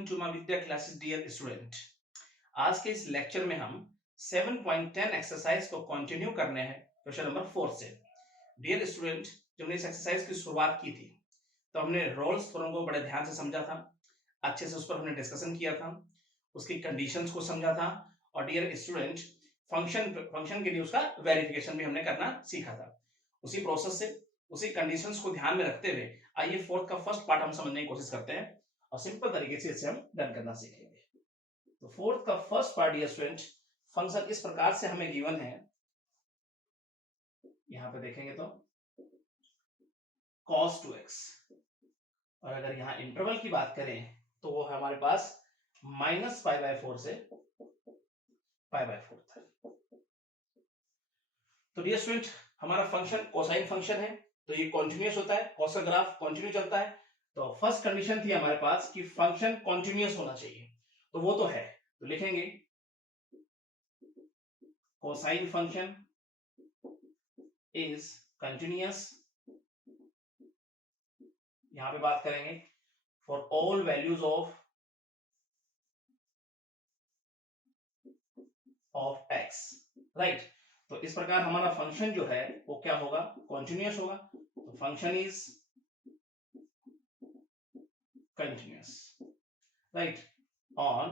Welcome to my Vidya classes dear student. आज के इस लेक्चर में हम 7.10 एक्सरसाइज को कंटिन्यू करने हैं क्वेश्चन नंबर 4 से। डियर स्टूडेंट, जब हमने इस एक्सरसाइज की शुरुआत की थी तो हमने रोल्स थ्योरम को बड़े ध्यान से समझा था, अच्छे से उस पर हमने डिस्कशन किया था, उसकी कंडीशंस को समझा था और डियर स्टूडेंट फंक्शन के लिए उसका वेरिफिकेशन भी हमने करना सीखा था। उसी प्रोसेस से उसी कंडीशंस को ध्यान में रखते हुए आइए फोर्थ का फर्स्ट पार्ट हम समझने की कोशिश करते हैं और सिंपल तरीके से इसे हम डन करना सीखेंगे। तो फोर्थ का first part dear student, function इस प्रकार से हमें गिवन है, यहां पे देखेंगे तो cos 2x, और अगर यहां इंटरवल की बात करें तो वो हमारे पास -π/4 से π/4 था। तो डियर स्टूडेंट, हमारा फंक्शन कोसाइन फंक्शन है तो ये कॉन्टिन्यूअस होता है, कॉस का ग्राफ कॉन्टिन्यू चलता है। तो फर्स्ट कंडीशन थी हमारे पास कि फंक्शन कॉन्टिन्यूअस होना चाहिए, तो वो तो है, तो लिखेंगे कोसाइन फंक्शन इज कंटिन्यूअस। यहां पे बात करेंगे for all values of x, right. तो इस प्रकार हमारा फंक्शन जो है वो क्या होगा, कॉन्टिन्यूअस होगा। तो function is continuous, right, on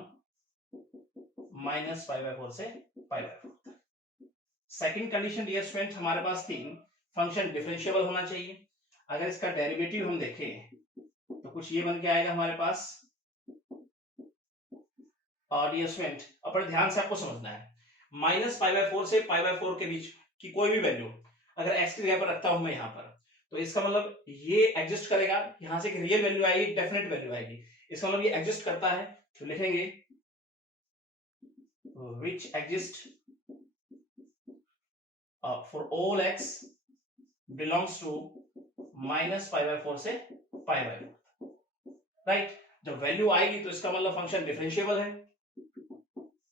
-π/4 से π/4। सेकंड कंडीशन डियर स्टूडेंट हमारे पास थी फंक्शन डिफरेंशिएबल होना चाहिए। अगर इसका डेरिवेटिव हम देखें तो कुछ ये बन के आएगा हमारे पास। और डियर स्टूडेंट अपने ध्यान से आपको समझना है, -π/4 से π/4 के बीच की कोई भी वैल्यू अगर x की जगह पर रखता हूं मैं यहां पर, तो इसका मतलब ये एग्जिस्ट करेगा, यहां से एक रियल वैल्यू आएगी, डेफिनेट वैल्यू आएगी, इसका मतलब ये एग्जिस्ट करता है। तो लिखेंगे which exist for all x belongs to -π/4 से π/4, राइट। जब वैल्यू आएगी तो इसका मतलब फंक्शन डिफरेंशिएबल है,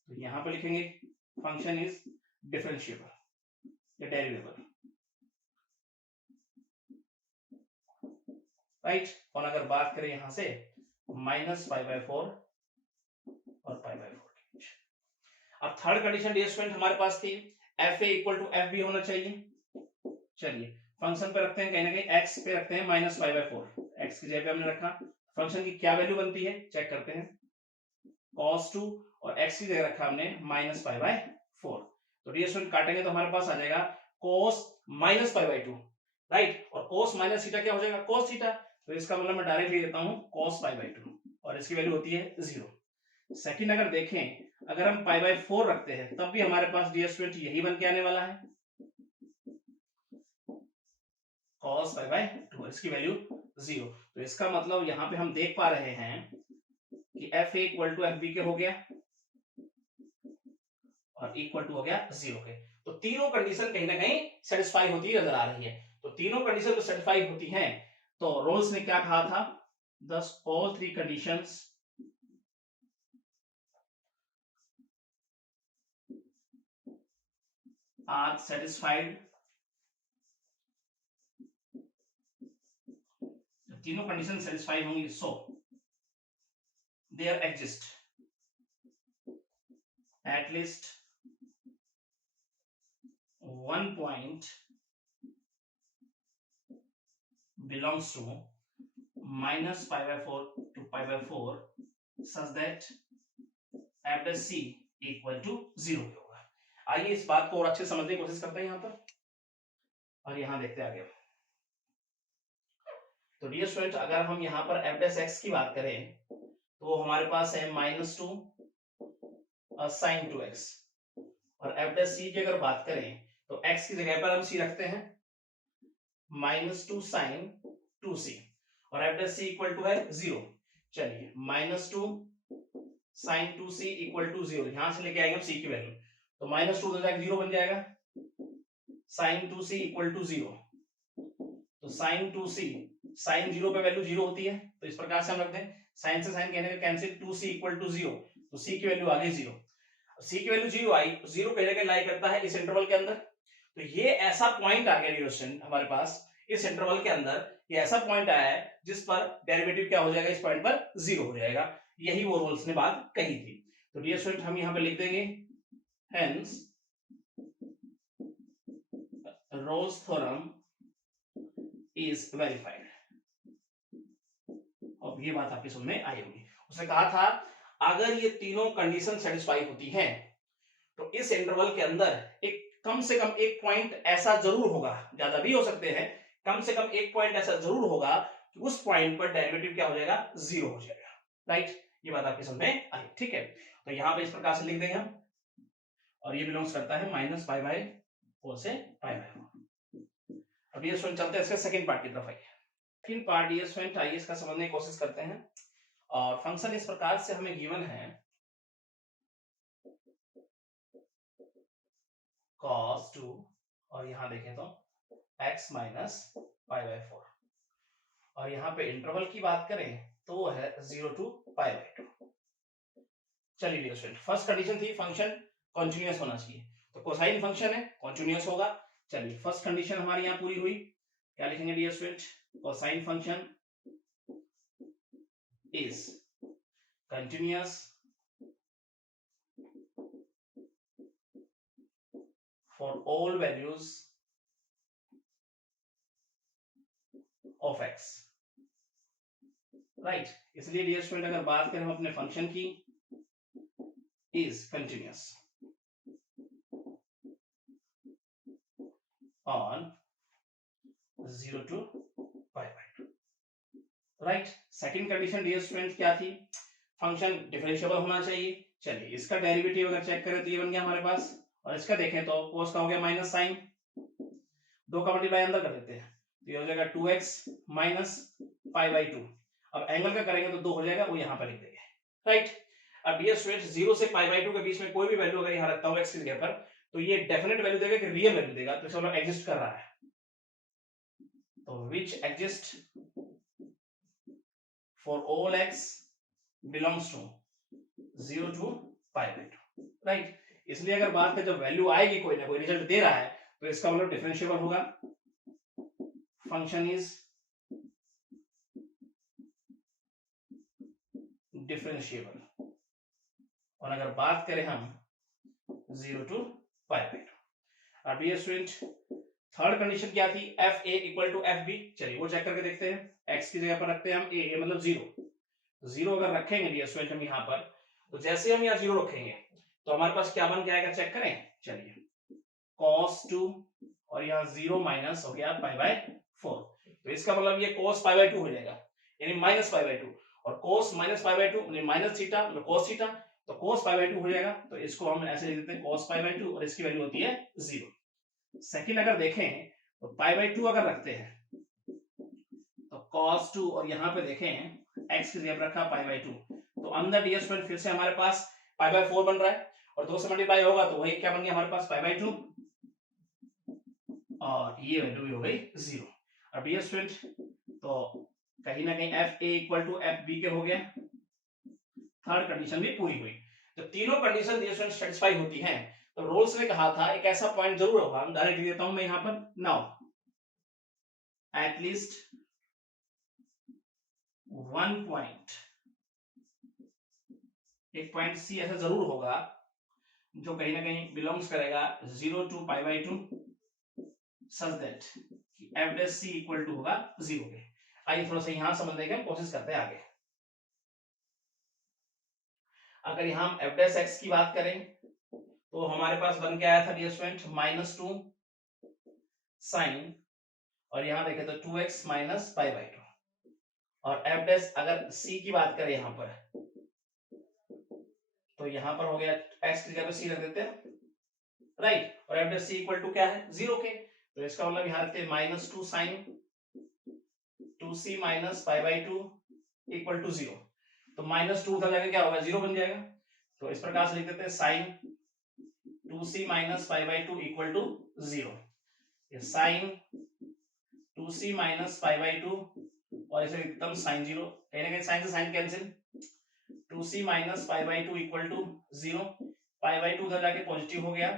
तो यहां पे लिखेंगे फंक्शन इज डिफरेंशिएबल या डेरिवेबल, राइट। और अगर बात करें यहां से -π/4 और π/4 के बीच। अब थर्ड कंडीशन डियर स्टूडेंट हमारे पास थी fa equal to F B होना चाहिए। चलिए फंक्शन पे रखते हैं, कहीं ना कहीं x पे रखते हैं -π/4, x की जगह पे हमने रखा, फंक्शन की क्या वैल्यू बनती है चेक करते हैं, cos 2, और x की जगह रखा हमने -π/4। तो डियर स्टूडेंट काटेंगे तो हमारे पास आ जाएगा cos -π/2, राइट, और cos माइनस थीटा क्या हो जाएगा, cos थीटा। तो इसका मतलब मैं डायरेक्ट लिख देता हूं cos π/2 और इसकी वैल्यू होती है 0। सेकंड अगर देखें, अगर हम π/4 रखते हैं तब भी हमारे पास डियर स्टूडेंट यही बन के आने वाला है, cos π/2, इसकी वैल्यू 0। तो इसका मतलब यहां पे हम देख पा रहे हैं कि fa equal to F B के हो गया और इक्वल टू हो गया 0 के। तो तीनों कंडीशन कहीं ना कहीं सेटिस्फाई होती नजर आ रही है। तो तीनों कंडीशन तो सेटिस्फाई होती हैं, तो रोल्स ने क्या कहा था, thus all three conditions are satisfied। तीनों कंडीशन सेटिस्फाई होंगी, so there exist at least one point belongs to -π/4 to π/4 such that f dash c equal to 0 होगा। आइए इस बात को और अच्छे समझने की कोशिश करते हैं यहां पर, और यहां देखते हैं आगे। तो डियर स्टूडेंट अगर हम यहां पर f dash x की बात करें तो हमारे पास है -2 sin 2x, और f dash c की अगर बात करें तो x की जगह पर हम c रखते हैं -2 sin 2c, और f dash c equal to है 0। चलिए -2 sin 2c इक्वल टू 0, यहां से लेके आएंगे हम c की वैल्यू, तो -2 हो जाएगा 0 बन जाएगा, sin 2c इक्वल टू 0। तो sin 2c, sin 0 पे वैल्यू 0 होती है, तो इस प्रकार से हम रखते हैं, sin से sin कहने का कैंसिल, 2c इक्वल टू 0, तो c की वैल्यू आ गई 0। c की वैल्यू 0 आई, 0 कहीं ना कहीं लाई करता है इस इंटरवल के अंदर। तो ये ऐसा पॉइंट आ गया स्टूडेंट हमारे पास इस इंटरवल के अंदर, ये ऐसा पॉइंट आया है जिस पर डेरिवेटिव क्या हो जाएगा, इस पॉइंट पर 0 हो जाएगा। यही वो रोल्स ने बात कही थी। तो डियर स्टूडेंट हम यहाँ पे लिख देंगे hence Rolle's theorem is verified. अब ये बात आपकी समझ में आई होगी। उसने कहा था अगर ये तीनों कंडीशन सेटिस्फाई होती हैं तो इस इंटरवल के अंदर एक कम से कम एक पॉइंट ऐसा जरूर होगा, ज्यादा भी हो सकते हैं, कम से कम एक पॉइंट ऐसा जरूर होगा कि उस पॉइंट पर डेरिवेटिव क्या हो जाएगा, जीरो हो जाएगा। राइट, ये बात आपकी समझ में आई। ठीक है, तो यहां पे इस प्रकार से लिख देंगे हम, और ये बिलोंग्स करता है -π/4 से π/4। अब ये स्टूडेंट चलते हैं इसके सेकंड पार्ट की तरफ। आइए सेकंड पार्ट ये स्टूडेंट आइए इसका समझने की कोशिश करते हैं। और फंक्शन इस प्रकार से हमें गिवन है cos 2, और यहां देखें तो x - π/4, और यहाँ पे इंटरवल की बात करें तो वो है 0 to π/2। चलिए डियर स्टूडेंट, फर्स्ट कंडीशन थी फंक्शन कॉन्टिन्यूअस होना चाहिए, तो कोसाइन फंक्शन है कॉन्टिन्यूअस होगा। चलिए फर्स्ट कंडीशन हमारी यहाँ पूरी हुई। क्या लिखेंगे dear student, cosine function is continuous for all values of x। Right, इसलिए डियर स्टूडेंट अगर बात करें हम अपने फंक्शन की, is continuous on 0 to π/2। Right, second condition dear student क्या थी, फंक्शन डिफरेंशिएबल होना चाहिए। चलिए इसका डेरिवेटिव अगर चेक करें तो ये बन गया हमारे पास, और इसका देखें तो cos का हो गया माइनस साइन, दो का मल्टीप्लाई अंदर कर देते हैं तो ये हो जाएगा 2x - π/2। अब एंगल का करेंगे तो 2 हो जाएगा, वो यहां पर लिख देंगे। राइट, अब डियर स्टूडेंट 0 से π/2 के बीच में कोई भी वैल्यू अगर यहां रखता हूं x की जगह पर, तो ये डेफिनेट वैल्यू देगा कि रियल वैल्यू देगा, तो इसका मतलब एग्जिस्ट कर रहा है, तो which exist for all x belongs to 0 to π/2। Right, इसलिए अगर बात करें जब वैल्यू आएगी, कोई ना कोई रिजल्ट दे रहा है, तो इसका मतलब डिफरेंशिएबल होगा, फंक्शन इज डिफरेंशिएबल। और अगर बात करें हम 0 to π/2। अब ये स्टूडेंट थर्ड कंडीशन क्या थी, fa इक्वल टू fb। चलिए वो चेक करके देखते हैं। x की जगह पर रखते हैं हम a मतलब 0। 0 अगर रखेंगे डियर स्टूडेंट हम यहाँ पर, तो जैसे हम यहाँ 0 रखेंगे तो हमारे पास क्या बन के आएगा, चेक करें। चलिए cos 2, और यहाँ 0 माइनस हो गया π/4, तो इसका मतलब ये cos π/2 हो जाएगा, यानी -π/2, और cos -π/2 माइनस थीटा मतलब cos थीटा, तो cos π/2 हो जाएगा। तो इसको हम ऐसे लिख देते हैं cos π/2, और इसकी वैल्यू होती है 0। सेकंड अगर देखें तो π/2 अगर रखते हैं तो cos 2, और यहाँ पे देखें x की जगह रखा π/2, तो अंदर डियर स्टूडेंट फिर से हमारे पास π/4 बन रहा है, और 2 से मल्टीप्लाई होगा तो वही क्या बन गया हमारे पास π/2, और ये वैल्यू भी हो गई 0। अब डियर स्टूडेंट तो कहीं ना कहीं fa इक्वल टू fb के हो गया, थर्ड कंडीशन भी पूरी हुई। जब तीनों कंडीशन डियर स्टूडेंट सेटिस्फाई होती हैं तो रोल्स ने कहा था एक ऐसा पॉइंट जरूर होगा, हम डायरेक्ट देता हूं मैं यहां पर, नाउ एटलीस्ट वन पॉइंट, एक पॉइंट सी ऐसा जरूर होगा जो कहीं ना कहीं बिलोंग्स करेगा 0 to π/2 सच दैट कि f' इक्वल टू होगा 0 के। आइए थोड़ा सा यहां समझने की कोशिश करते हैं आगे। अगर यहां हम f' की बात करें तो हमारे पास बन के आया था डियर स्टूडेंट -2 साइन, और यहां देखें तो 2x - π/2, और f' अगर c की बात करें यहां पर, तो यहां पर हो गया x की जगह पे c रख देते हैं। राइट, और f' इक्वल टू क्या है, 0 के, तो इसका मतलब यहां रखते हैं -2 साइन 2c - π/2 इक्वल टू 0, तो -2 उधर जाकर क्या होगा, 0 बन जाएगा। तो इस प्रकार से लिख देते हैं साइन 2c - π/2 इक्वल टू 0, ये साइन 2c - π/2, और इसे एकदम साइन 0, कहीं ना कहीं साइन से sign cancel, 2c - π/2 equal to 0, π/2 उधर जाके पॉजिटिव हो गया,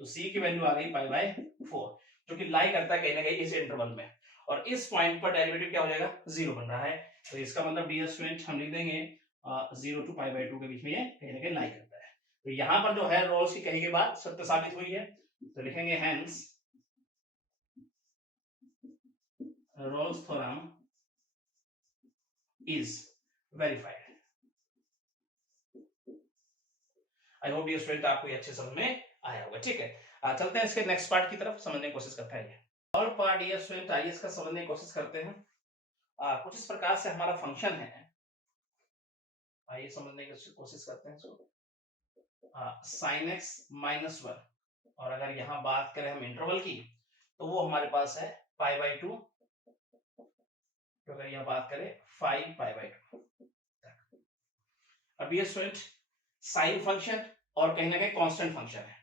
तो c की वैल्यू आ गई π/4, जो कि लाई करता है कहीं ना कहीं इस इंटरवल में, और इस पॉइंट पर डेरिवेटिव क्या हो जाएगा, 0 बन रहा है। तो इसका मतलब डियर स्टूडेंट हम लिख देंगे 0 to π/2 के बीच में ये कहीं ना कहीं लाई करता है। तो यहाँ पर जो है रोल्स की कही गई बात सत्य साबित हुई है, तो लिखेंगे hence Rolle's theorem is verified. I hope ये स्टूडेंट आपको ये अच्छे समझ में आया होगा। ठीक है, चलते हैं इसके नेक्स्ट पार्ट की तरफ, समझने की कोशिश करते हैं। और पार्ट ये स्टूडेंट आइए इसका समझने की कोशिश करते हैं। कुछ इस प्रकार से हमारा फंक्शन है, आइए समझने की कोशिश करते हैं इसको। sin x -1, और अगर यहां बात करें हम इंटरवल की तो वो हमारे पास है π/2, तो अगर यहां बात करें 5 π/2। अब ये स्टूडेंट साइन फंक्शन और कहीं ना कहीं कांस्टेंट फंक्शन है।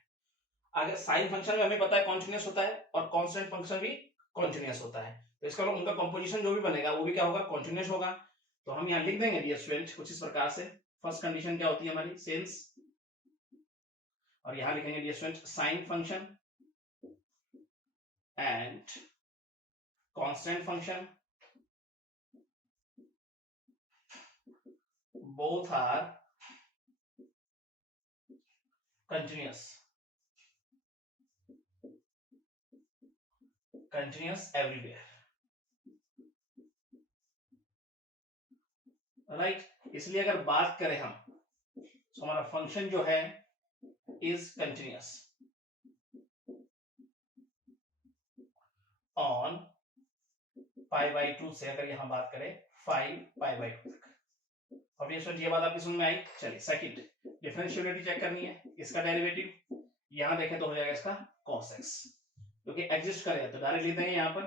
अगर साइन फंक्शन में हमें पता है कॉन्टिन्यूअस होता है और कांस्टेंट फंक्शन भी कॉन्टिन्यूअस होता है, तो इसका मतलब उनका कंपोजिशन जो भी बनेगा वो भी क्या होगा, कॉन्टिन्यूअस होगा। तो हम यहाँ लिख देंगे डियर स्टूडेंट कुछ इस प्रकार से। फर्स्ट कंडीशन क्या होती है हमारी, सिंस, और यहां लिखेंगे dear student sine function and constant function both are continuous everywhere, right. इसलिए अगर बात करें हम तो हमारा फंक्शन जो है इज कंटिन्यूअस ऑन π/2 से, अगर यहां बात करें 5 π/2 तक। अब ये बात आपकी समझ में आई। चलिए सेकंड, डिफरेंशियबिलिटी चेक करनी है, इसका डेरिवेटिव यहां देखें तो हो जाएगा इसका cos x, क्योंकि एग्जिस्ट करेगा तो डायरेक्ट लिख देंगे यहां पर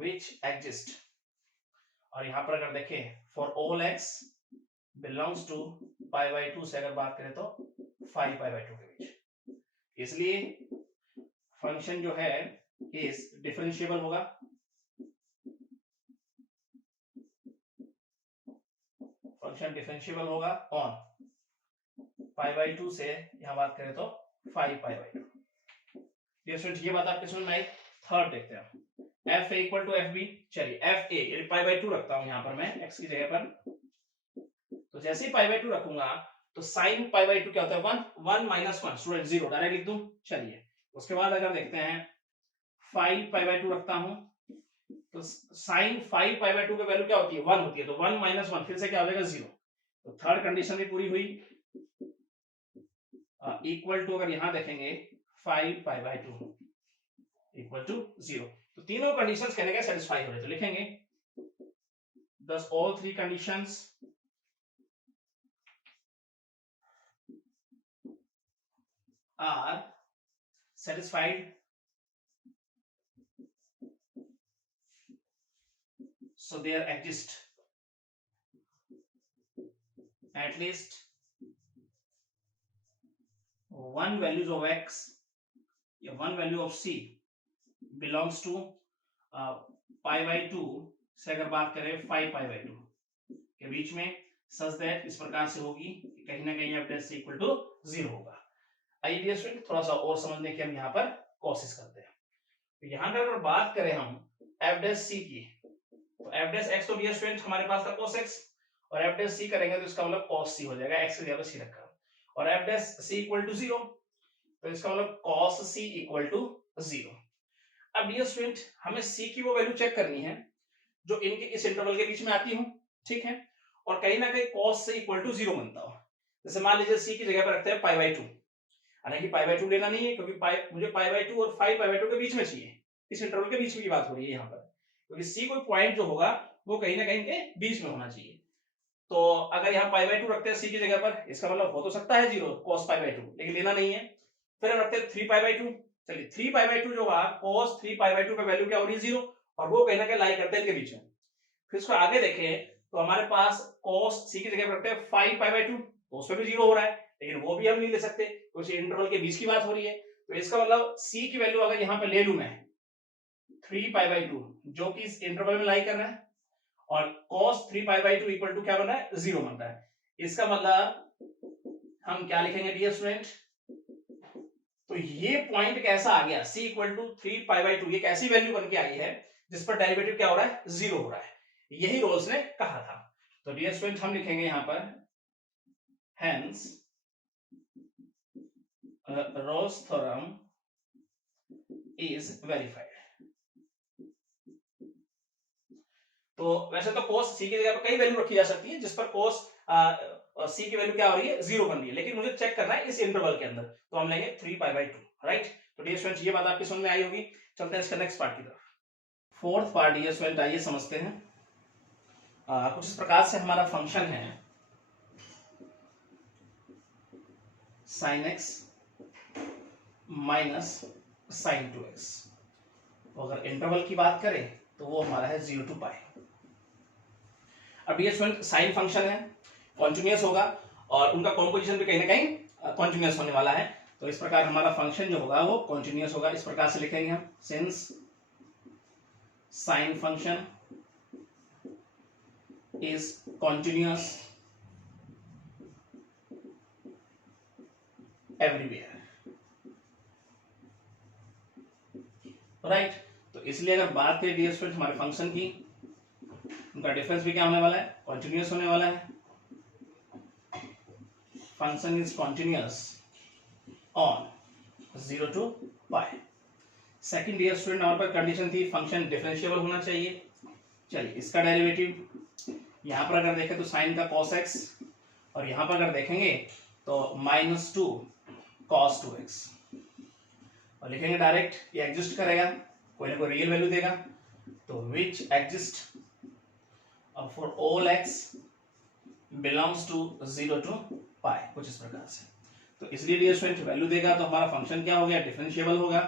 which exist, और यहां पर अगर देखें for all x belongs to π/2 से अगर बात करें तो 5 π/2 के बीच, इसलिए फंक्शन जो है इज डिफरेंशिएबल होगा ऑन π/2 से यहां बात करें तो 5 π/2। ये बात आपके समझ में आई। थर्ड देखते हैं f equal to F B. चलिए f a π/2 रखता हूं यहां पर मैं x की जगह पर, तो जैसे ही π/2 रखूंगा तो sin π/2 क्या होता है 1 -1 स्टूडेंट 0 डायरेक्ट लिख दूं। चलिए उसके बाद अगर देखते हैं 5 π/2 रखता हूं तो sin 5 π/2 की वैल्यू क्या होती है 1 होती है, तो 1 -1 फिर से क्या हो जाएगा 0। तो थर्ड कंडीशन भी पूरी हुई। इक्वल टू अगर यहां देखेंगे 5 π/2 इक्वल टू 0, तो तीनों कंडीशंस कहने के सेटिस्फाई हो रहे, तो लिखेंगे thus all three conditions are satisfied, so there exist at least one value of x या one value of c belongs to π/2 से अगर बात करें 5 π/2 के बीच में, सच दैट इस प्रकार से होगी कि कहीं ना कहीं f से इक्वल टू 0 होगा। आइए डियर स्टूडेंट थोड़ा सा और समझने की हम यहाँ पर कोशिश करते हैं। तो यहाँ पर अगर बात करें हम f' की, तो f' तो डियर स्टूडेंट हमारे पास था cos x, और f' करेंगे तो इसका मतलब cos c हो जाएगा, x की जगह c रखा, और f' इक्वल टू 0, तो इसका मतलब cos c इक्वल टू 0। अब डियर स्टूडेंट हमें c की वो वैल्यू चेक करनी है जो इनके इस इंटरवल के बीच में आती हो, ठीक है, और कहीं ना कहीं cos से इक्वल टू 0 बनता हो। जैसे मान लीजिए c की जगह पर रखते हैं π/2, हालांकि π/2 लेना नहीं है क्योंकि मुझे π/2 और 5 π/2 के बीच में चाहिए, इस इंटरवल के बीच में की बात हो रही है यहाँ पर, क्योंकि c कोई पॉइंट जो होगा वो कहीं ना कहीं के बीच में होना चाहिए। तो अगर यहाँ π/2 रखते हैं c की जगह पर, इसका मतलब हो तो सकता है 0 cos π/2, लेकिन लेना नहीं है। फिर हम रखते हैं 3 π/2, चलिए 3 π/2 जो होगा cos 3 π/2 का वैल्यू क्या हो रही है 0, और वो कहीं ना कहीं लाई करते हैं इनके बीच में। फिर इसको आगे देखें तो हमारे पास cos c की जगह पर रखते हैं 5 π/2, तो उसमें भी 0 हो रहा है, लेकिन वो भी हम नहीं ले सकते क्योंकि इंटरवल के बीच की बात हो रही है। तो इसका मतलब c की वैल्यू अगर यहाँ पे ले लूं मैं 3 π/2 जो कि इस इंटरवल में लाई कर रहा है, और cos 3 π/2 इक्वल टू क्या बन रहा है 0 बन रहा है। इसका मतलब हम क्या लिखेंगे डियर स्टूडेंट, तो ये पॉइंट कैसा आ गया c इक्वल टू 3 π/2, ये कैसी वैल्यू बन के आई है जिस पर डेरिवेटिव क्या हो रहा है 0 हो रहा है, यही रोल्स ने कहा था। तो डियर स्टूडेंट हम लिखेंगे यहां पर hence Rolle's theorem is verified. तो वैसे तो cos c की जगह पर कई वैल्यू रखी जा सकती है जिस पर cos c की वैल्यू क्या हो रही है, 0 बन रही है, लेकिन मुझे चेक करना है इस इंटरवल के अंदर, तो हम लेंगे 3π/2, राइट। तो डियर स्टूडेंट ये बात आपकी समझ में आई होगी। चलते हैं इसका नेक्स्ट पार्ट की तरफ। फोर्थ पार्ट डियर स्टूडेंट आइए समझते हैं। कुछ इस प्रकार से हमारा फंक्शन है sin x minus sin 2x। तो अगर इंटरवल की बात करें तो वो हमारा है 0 to π। अब ये स्टूडेंट साइन फंक्शन है, कॉन्टिन्यूअस होगा और उनका कॉम्पोजिशन भी कहीं ना कहीं कॉन्टिन्यूअस होने वाला है। तो इस प्रकार हमारा फंक्शन जो होगा वो कॉन्टिन्यूअस होगा। इस प्रकार से लिखेंगे हम since sine function is continuous everywhere, right. तो इसलिए अगर बात करें डियर स्टूडेंट हमारे फंक्शन की, उनका डिफरेंस भी क्या होने वाला है, कॉन्टिन्यूअस होने वाला है। Function is continuous on 0 to π। Second dear student हमारे पास कंडीशन थी फंक्शन डिफरेंशिएबल होना चाहिए। चलिए इसका डेरिवेटिव यहां पर अगर देखें तो साइन का cos x, और यहां पर अगर देखेंगे तो -2 cos 2x, और लिखेंगे डायरेक्ट ये एग्जिस्ट करेगा, कोई ना कोई रियल वैल्यू देगा, तो which exist for all x belongs to 0 to π, कुछ इस प्रकार से। तो इसलिए डियर स्टूडेंट वैल्यू देगा तो हमारा फंक्शन क्या हो गया, डिफरेंशिएबल होगा।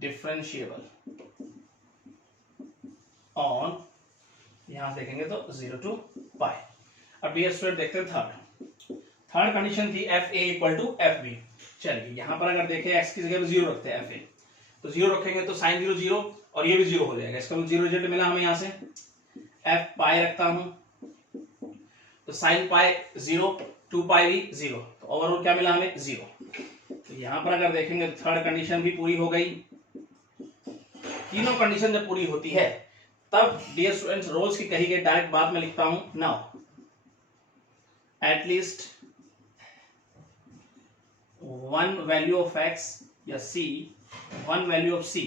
डिफरेंशिएबल ऑन, यहां से देखेंगे तो 0 to π। अब डियर स्टूडेंट देखते हैं थर्ड कंडीशन थी F A equal to F B. चलिए यहां पर अगर देखें x की जगह पे 0 रखते हैं, एफ ए तो 0 रखेंगे तो साइन 0 0 और ये भी 0 हो जाएगा। इसका 0 रिजल्ट मिला हमें यहां से। एफ पाई रखता हूं तो साइन पाई 0, 2 पाई भी 0, तो ओवरऑल क्या मिला हमें 0। तो यहां पर अगर देखेंगे तो थर्ड कंडीशन भी पूरी हो गई। तीनों कंडीशन जब पूरी होती है तब डियर स्टूडेंट्स रोल्स की कही गई डायरेक्ट बात में लिखता हूं, now at least one value of x या c, one value of c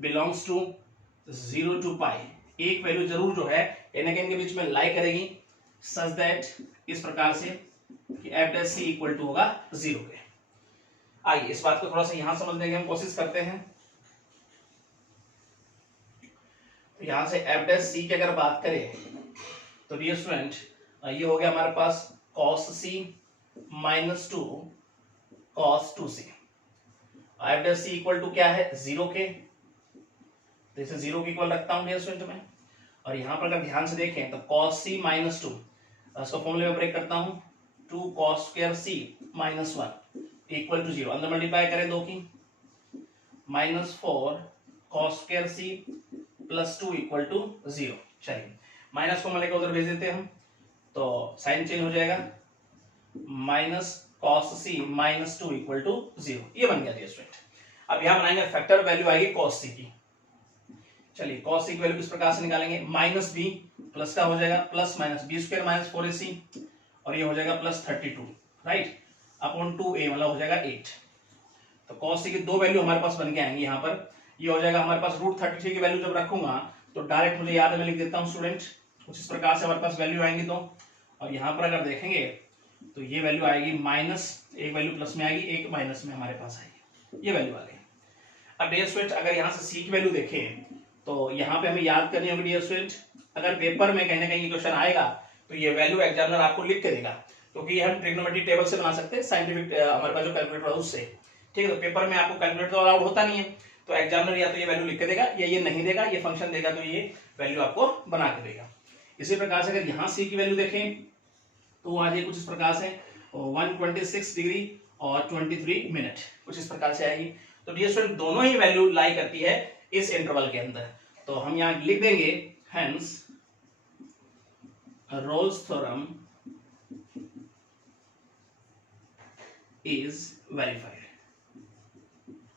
belongs to 0 to π। एक वैल्यू जरूर जो है इनके इनके बीच में लाई करेगी such that, इस प्रकार से कि f dash c equal to होगा 0 के। आइए इस बात को थोड़ा सा यहां समझने की हम कोशिश करते हैं। यहां से f dash c की अगर बात करें तो डियर स्टूडेंट ये हो गया हमारे पास cos c minus 2 cos 2c। f dash c equal to क्या है 0 के, तो इसे 0 के इक्वल रखता हूं डियर स्टूडेंट में। और यहां पर अगर ध्यान से देखें तो cos c माइनस 2, इसको फॉर्मूले में ब्रेक करता हूं, 2 cos square c minus 1 equal to 0। अंदर मल्टीप्लाई करें 2 की, minus 4 cos square c plus 2 equal to 0। चलिए माइनस को लेकर उधर भेज देते हैं हम, तो साइन चेंज हो जाएगा, minus cos c minus 2 equal to 0। ये बन गया स्टूडेंट। अब यहां बनाएंगे फैक्टर, वैल्यू आएगी cos c की। चलिए cos c की वैल्यू किस प्रकार से निकालेंगे, माइनस b प्लस का हो जाएगा plus minus b square minus 4ac, और ये हो जाएगा प्लस 32, राइट, अपॉन 2a मतलब हो जाएगा 8। तो cos c की दो वैल्यू हमारे पास बन के आएंगी। यहाँ पर ये हो जाएगा हमारे पास √33 की वैल्यू जब रखूंगा तो डायरेक्ट मुझे याद है, मैं लिख देता हूँ स्टूडेंट, कुछ इस प्रकार से हमारे पास वैल्यू आएंगी। तो और यहाँ पर अगर देखेंगे तो ये वैल्यू आएगी माइनस, एक वैल्यू प्लस में आएगी, एक माइनस में हमारे पास आएगी, ये वैल्यू आ गई। अब डियर स्टूडेंट अगर यहाँ से c की वैल्यू देखें तो यहाँ पे हमें याद करनी होगी डियर स्टूडेंट, अगर पेपर में कहीं ना कहीं क्वेश्चन आएगा तो ये वैल्यू एग्जामिनर आपको लिख के देगा, क्योंकि ये हम ट्रिग्नोमेट्री टेबल से बना सकते हैं, साइंटिफिक हमारे पास जो कैलकुलेटर है उससे, ठीक है। तो पेपर में आपको कैलकुलेटर तो अलाउड होता नहीं है, तो एग्जामिनर या तो ये वैल्यू लिख के देगा या ये नहीं देगा, ये फंक्शन देगा तो ये वैल्यू आपको बना के देगा। इसी प्रकार से अगर यहाँ c की वैल्यू देखें तो आ जाए कुछ इस प्रकार से 126 डिग्री और 23 मिनट, कुछ इस प्रकार से आएगी। तो डियर स्टूडेंट दोनों ही वैल्यू लाई करती है इस इंटरवल के अंदर, तो हम यहाँ लिख देंगे hence Rolle's theorem is verified.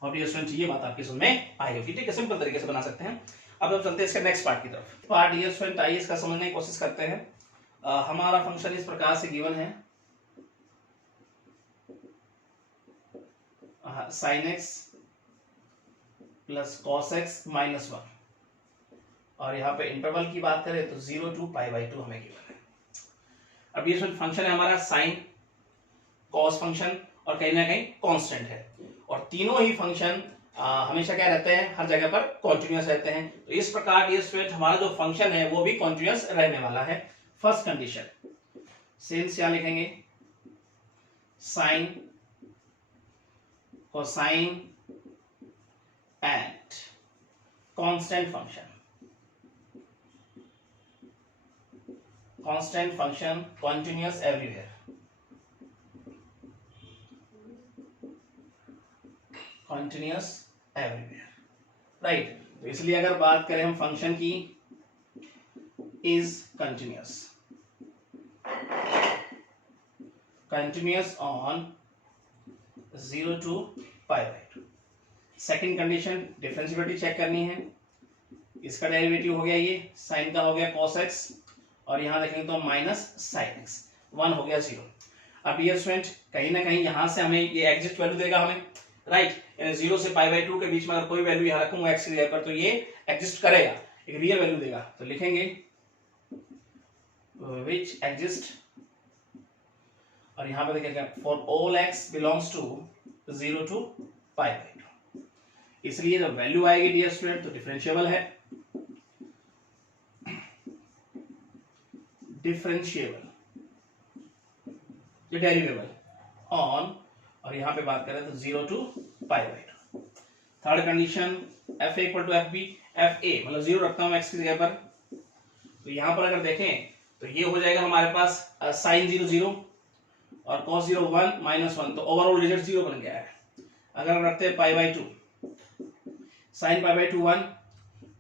और डियर स्टूडेंट ये बात आपकी समझ में आई होगी, ठीक है, सिंपल तरीके से बना सकते हैं। अब हम चलते हैं इसके नेक्स्ट पार्ट की तरफ। पार्ट ये स्टूडेंट आइए इसका समझने की कोशिश करते हैं। हमारा फंक्शन इस प्रकार से गिवन है, sin x plus cos x minus 1, और यहाँ पे इंटरवल की बात करें तो 0 to π/2 हमें गिवन है। अब ये फंक्शन है हमारा साइन कॉस फंक्शन और कहीं ना कहीं कांस्टेंट है, और तीनों ही फंक्शन हमेशा क्या रहते हैं, हर जगह पर कॉन्टिन्यूअस रहते हैं। तो इस प्रकार ये स्टूडेंट हमारा जो फंक्शन है वो भी कॉन्टिन्यूअस रहने वाला है। फर्स्ट कंडीशन, सिंस यहाँ लिखेंगे sine cosine and constant function, constant function continuous everywhere, continuous everywhere, right. तो इसलिए अगर बात करें हम फंक्शन की, is continuous, continuous on 0 to π/2। Second condition, differentiability check करनी है। इसका डेरिवेटिव हो गया, ये साइन का हो गया cos x, और यहां देखेंगे तो माइनस साइन x, 1 हो गया 0। अब ये स्टूडेंट कहीं ना कहीं यहां से हमें ये एग्जिस्ट वैल्यू देगा हमें, राइट। 0 से π/2 के बीच में अगर कोई वैल्यू यहाँ रखूंगा x की जगह पर तो ये एग्जिस्ट करेगा, एक रियल वैल्यू देगा। तो लिखेंगे विच एग्जिस्ट, और यहां पे देखेंगे for all x belongs to 0 to π/2। इसलिए जब वैल्यू आएगी डियर स्टूडेंट तो डिफरेंशिएबल है, डिफरेंशिएबल, जो डेरिवेबल ऑन, और यहां पे बात करें तो 0 to π/2। Third condition, f equal to F B, F A मतलब 0 रखता हूं x की जगह पर, तो यहां पर अगर देखें तो ये हो जाएगा हमारे पास साइन 0 0 और cos 0 1 माइनस 1, तो ओवरऑल रिजल्ट 0 बन गया है। अगर हम रखते हैं π/2, साइन π/2 1,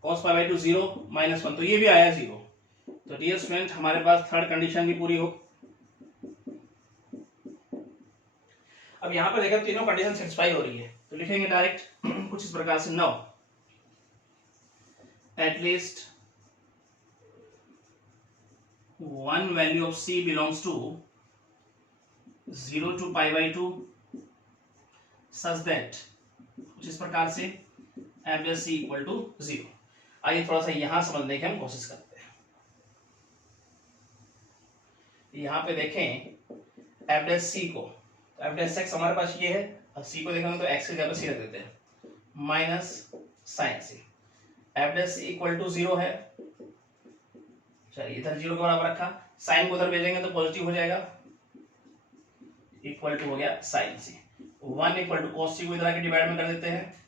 cos π/2 0 माइनस 1, तो ये भी आया 0। तो डियर स्टूडेंट हमारे पास थर्ड कंडीशन भी पूरी हो। अब यहां पर देखा तीनों कंडीशन सेटिस्फाई हो रही है, तो लिखेंगे डायरेक्ट कुछ इस प्रकार से, no at least one value of c belongs to 0 to π/2 such that, कुछ इस प्रकार से f dash c equal to 0। आइए थोड़ा सा यहां समझने की हम कोशिश करते हैं। यहां पे देखें f dash c को, f dash x हमारे पास ये है, और c को देखेंगे तो x की जगह पर c रख देते हैं, minus sine c, f dash c equal to 0 है। चलिए इधर 0 के बराबर रखा, साइन को उधर भेजेंगे तो पॉजिटिव हो जाएगा, इक्वल टू हो गया sine C, 1 equal to cos c को इधर आके डिवाइड में कर देते हैं,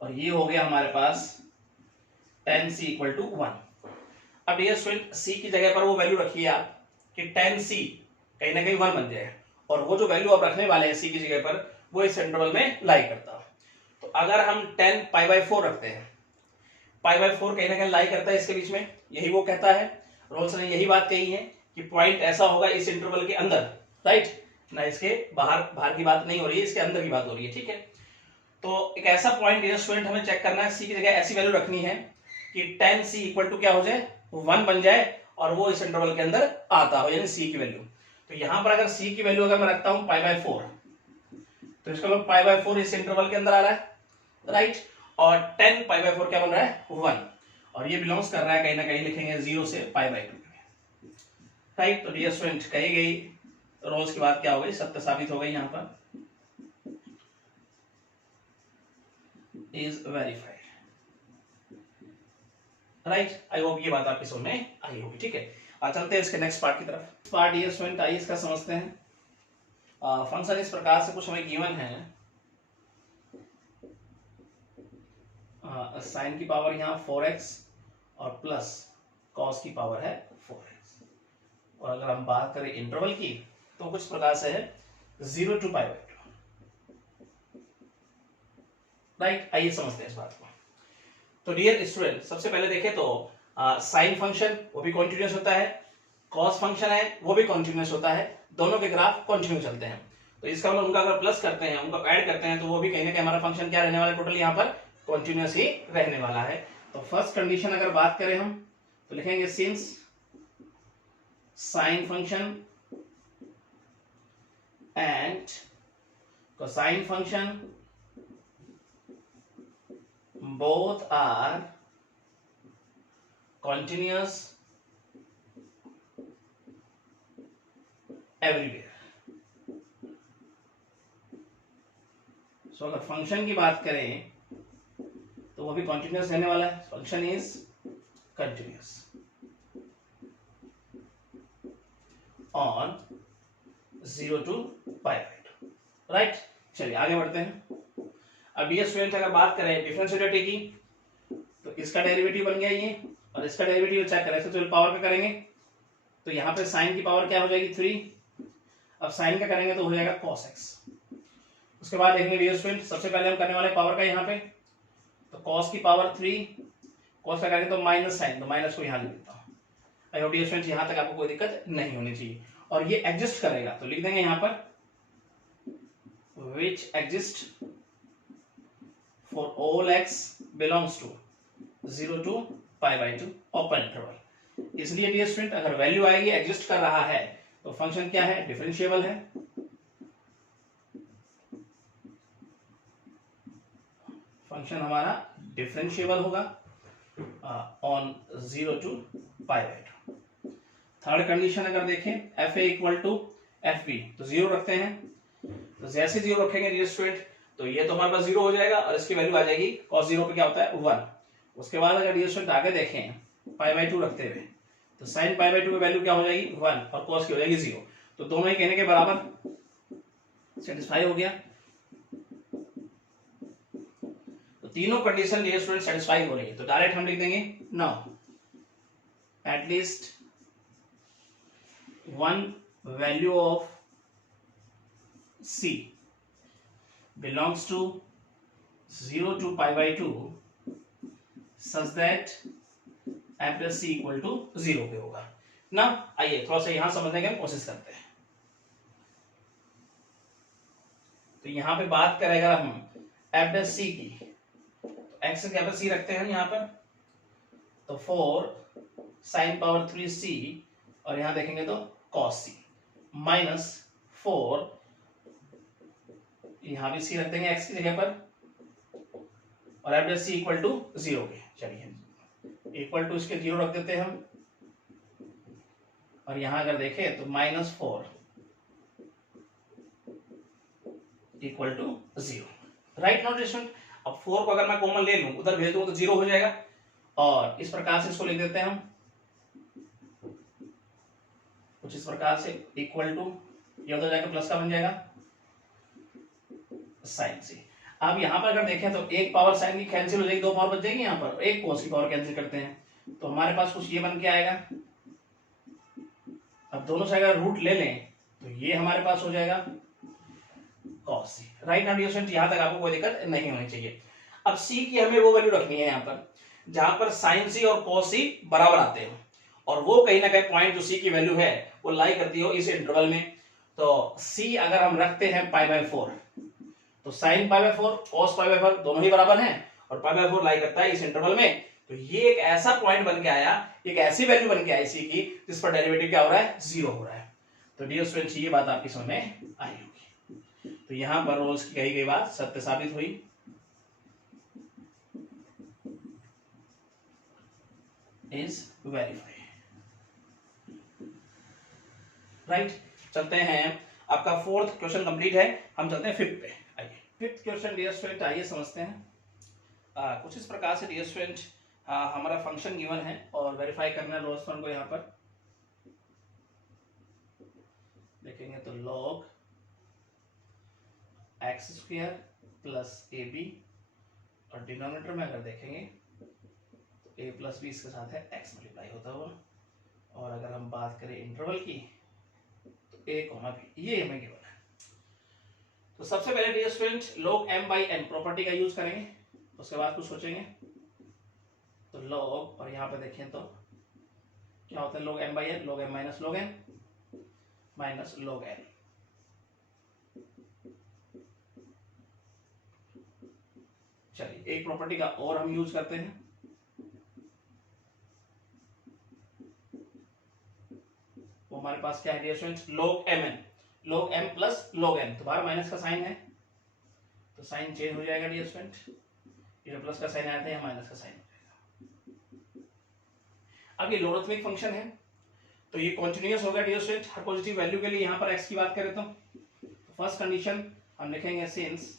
और ये हो गया हमारे पास tan c इक्वल टू 1। अब ये स्टूडेंट c की जगह पर वो वैल्यू रखिए आप कि tan c कहीं ना कहीं 1 बन जाए, और वो जो वैल्यू आप रखने वाले हैं c की जगह पर वो इस इंटरवल में लाई करता। तो अगर हम tan π/4 रखते हैं, π/4 कहीं ना कहीं लाई करता है इसके बीच में, यही वो कहता है, रोल्स ने यही बात कही है कि पॉइंट ऐसा होगा इस इंटरवल के अंदर, राइट ना, इसके बाहर की बात नहीं हो रही है, इसके अंदर की बात हो रही है, ठीक है। तो एक ऐसा पॉइंट ये स्टूडेंट हमें चेक करना है, सी की जगह ऐसी वैल्यू रखनी है कि tan c इक्वल टू क्या हो जाए, 1 बन जाए, और वो इस इंटरवल के अंदर आता हो, यानी c की वैल्यू। तो यहां पर अगर c की वैल्यू अगर मैं रखता हूं π/4, तो इसका मतलब π/4 इस इंटरवल के अंदर आ रहा है, राइट, और tan π/4 क्या बन रहा है, 1, और ये बिलोंग्स कर रहा है कहीं ना कहीं, लिखेंगे 0 से π/2, राइट। तो डियर स्टूडेंट कही गई रोल्स की बात क्या हो गई, सत्य साबित हो गई, यहाँ पर is verified, right. I hope ये बात आपकी समझ में आई होगी, ठीक है। चलते हैं इसके नेक्स्ट पार्ट की तरफ। पार्ट ये स्टूडेंट आइए इसका समझते हैं। फंक्शन इस प्रकार से कुछ हमें गिवन है, साइन की पावर यहाँ 4x और प्लस कॉस की पावर है 4x, और अगर हम बात करें इंटरवल की तो कुछ प्रकार से है 0 to π/2, राइट। आइए समझते हैं इस बात को। तो डियर स्टूडेंट सबसे पहले देखें तो साइन फंक्शन वो भी कॉन्टिन्यूअस होता है, कॉस फंक्शन है वो भी कॉन्टिन्यूअस होता है, दोनों के ग्राफ कॉन्टिन्यू चलते हैं। तो इसका मतलब उनका अगर प्लस करते हैं, उनको ऐड करते हैं, तो वो भी कहीं ना कहीं हमारा फंक्शन क्या रहने वाला है, टोटल यहाँ पर कॉन्टिन्यूस ही रहने वाला है। तो फर्स्ट कंडीशन अगर बात करें हम तो लिखेंगे since sign function and cosine function both are continuous everywhere। सो अगर फंक्शन की बात करें तो वो भी कंटिन्यूस रहने वाला है। Function is continuous on 0 to π/2, right. चलिए आगे बढ़ते हैं। अब ये स्टूडेंट अगर बात करें डिफरेंशिएबिलिटी की तो इसका डेरिवेटिव बन गया ये, और इसका डेरिवेटिव चेक करें तो पावर का करेंगे तो यहाँ पे साइन की पावर क्या हो जाएगी 3। अब साइन का करेंगे तो हो जाएगा cos x। उसके बाद देखेंगे डियर स्टूडेंट सबसे पहले हम करने वाले पावर का यहाँ पे, तो cos की पावर 3, cos का करेंगे तो माइनस साइन, तो माइनस को यहाँ लिख देता हूँ। आई होप डियर स्टूडेंट यहाँ तक आपको कोई दिक्कत नहीं होनी चाहिए। और ये एग्जिस्ट करेगा तो लिख देंगे यहाँ पर which exist for all x belongs to 0 to π/2 open interval. इसलिए डियर स्टूडेंट अगर वैल्यू आएगी एग्जिस्ट कर रहा है तो फंक्शन क्या है, डिफरेंशिएबल है। फंक्शन हमारा डिफरेंशिएबल होगा ऑन 0 to π/2। थर्ड कंडीशन अगर देखें F A equal to F B तो 0 रखते हैं, तो जैसे 0 रखेंगे डियर स्टूडेंट तो ये तो हमारे पास 0 हो जाएगा और इसकी वैल्यू आ जाएगी cos 0 पे क्या होता है 1। उसके बाद अगर डियर स्टूडेंट आगे देखें π/2 रखते हुए तो sin π/2 की वैल्यू क्या हो जाएगी 1 और cos की हो जाएगी 0। तो दोनों ही कहने के बराबर सेटिस्फाई हो गया। तो तीनों कंडीशन डियर स्टूडेंट सेटिस्फाई हो रही है, तो डायरेक्ट हम लिख देंगे now at least one value of c belongs to 0 to π/2 such that f plus c equal to 0 पे होगा ना। आइए थोड़ा सा यहां समझने की कोशिश करते हैं। तो यहां पे बात करेगा हम f plus c की, तो x के बराबर c रखते हैं यहां पर, तो 4 sin पावर 3c और यहां देखेंगे तो cos c माइनस 4 यहां भी c रख देंगे x की जगह पर और f plus c equal to 0 के। चलिए इक्वल टू इसके 0 रख देते हैं हम, और यहां अगर देखें तो -4 equal to 0, right not student. अब 4 को अगर मैं कॉमन ले लूं उधर भेज दूं तो 0 हो जाएगा, और इस प्रकार से इसको लिख देते हैं हम कुछ इस प्रकार से इक्वल टू, ये उधर जाकर प्लस का बन जाएगा साइन से। अब यहां पर अगर देखें तो एक पावर साइन की कैंसिल हो जाएगी, दो पावर बच जाएगी यहां पर, एक cos की पावर कैंसिल करते हैं तो हमारे पास कुछ ये बन के आएगा। अब दोनों से अगर रूट ले लें तो ये हमारे पास हो जाएगा cos c, right now dear student यहां तक आपको कोई दिक्कत नहीं होनी चाहिए। अब c की हमें वो वैल्यू रखनी है यहां पर जहां पर sin c और cos c बराबर आते हो, और वो कहीं ना कहीं पॉइंट जो c की वैल्यू है वो लाई करती हो इस इंटरवल में। तो c अगर हम रखते हैं π/4 तो sin π/4 cos π/4 दोनों ही बराबर हैं और π/4 लाई करता है इस इंटरवल में। तो ये एक ऐसा पॉइंट बन के आया, एक ऐसी वैल्यू बन के आई c की जिस पर डेरिवेटिव क्या हो रहा है 0 हो रहा है। तो डियर स्टूडेंट्स ये बात आपकी समझ में आई होगी। तो यहां पर रोल्स की कही गई बात सत्य साबित हुई। Is verify, right. चलते हैं, आपका फोर्थ क्वेश्चन कंप्लीट है, हम चलते हैं फिफ्थ पे। आइए फिफ्थ क्वेश्चन डियर स्टूडेंट आइए समझते हैं। कुछ इस प्रकार से डियर स्टूडेंट हमारा फंक्शन गिवन है और वेरीफाई करना है लोएस्ट वन को। यहाँ पर देखेंगे तो log x² प्लस ab, और डिनोमिनेटर में अगर देखेंगे तो a प्लस b इसके साथ है x मल्टीप्लाई होता हुआ, और अगर हम बात करें इंटरवल की तो a, b ये हमें गिवन है। तो सबसे पहले dear student log m/n property का यूज करेंगे, उसके बाद कुछ सोचेंगे। तो log, और यहाँ पे देखें तो क्या होता है log m/n, log m minus log n minus log n। चलिए एक प्रॉपर्टी का और हम यूज करते हैं, वो हमारे पास क्या है dear students, log mn, log m plus log n, तो बाहर माइनस का साइन है तो साइन चेंज हो जाएगा डियर स्टूडेंट, ये प्लस का साइन आया था माइनस का साइन हो जाएगा। अब ये लोगरिथमिक फंक्शन है तो ये कॉन्टिन्यूअस होगा डियर स्टूडेंट हर पॉजिटिव वैल्यू के लिए। यहां पर x की बात करें तो फर्स्ट कंडीशन हम लिखेंगे since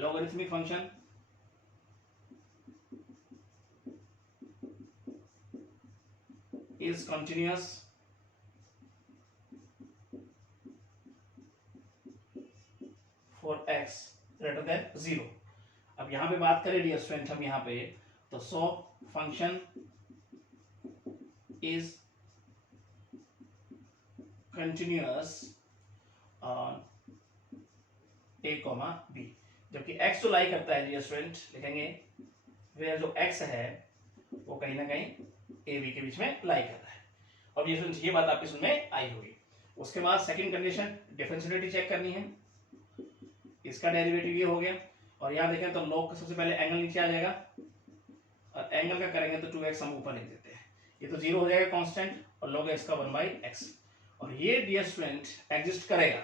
logarithmic function is continuous for x greater than 0। अब यहां पे बात करें डियर स्टूडेंट हम यहां पे तो so function is continuous on a, b, जबकि x तो लाई करता है डियर स्टूडेंट लिखेंगे वेयर जो x है वो कहीं ना कहीं a b के बीच में लाई कर रहा है। अब ये बात आपकी समझ में आई होगी। उसके बाद सेकंड कंडीशन डिफरेंशिएबिलिटी चेक करनी है, इसका डेरिवेटिव ये हो गया और यहां देखें तो log का सबसे पहले एंगल नीचे आ जाएगा और एंगल का करेंगे तो 2x हम ऊपर लिख देते हैं, ये तो 0 हो जाएगा कांस्टेंट और log x का 1/x और ये डियर स्टूडेंट एग्जिस्ट करेगा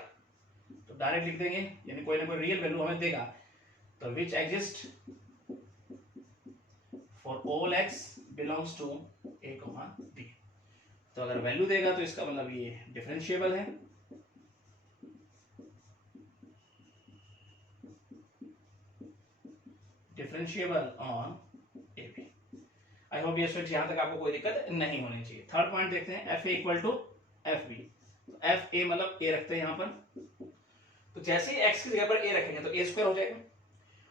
तो डायरेक्ट लिख देंगे, यानी कोई ना कोई रियल वैल्यू हमें देगा तो which exist for all x belongs to a, b। तो अगर वैल्यू देगा तो इसका मतलब ये डिफरेंशिएबल है, differentiable on A B. I hope ये स्विच यहां तक आपको कोई दिक्कत नहीं होनी चाहिए। थर्ड पॉइंट देखते हैं F A equal to F B. F A मतलब ए रखते हैं यहां पर, तो जैसे ही एक्स की जगह पर ए रखेंगे तो ए स्क्वायर हो जाएगा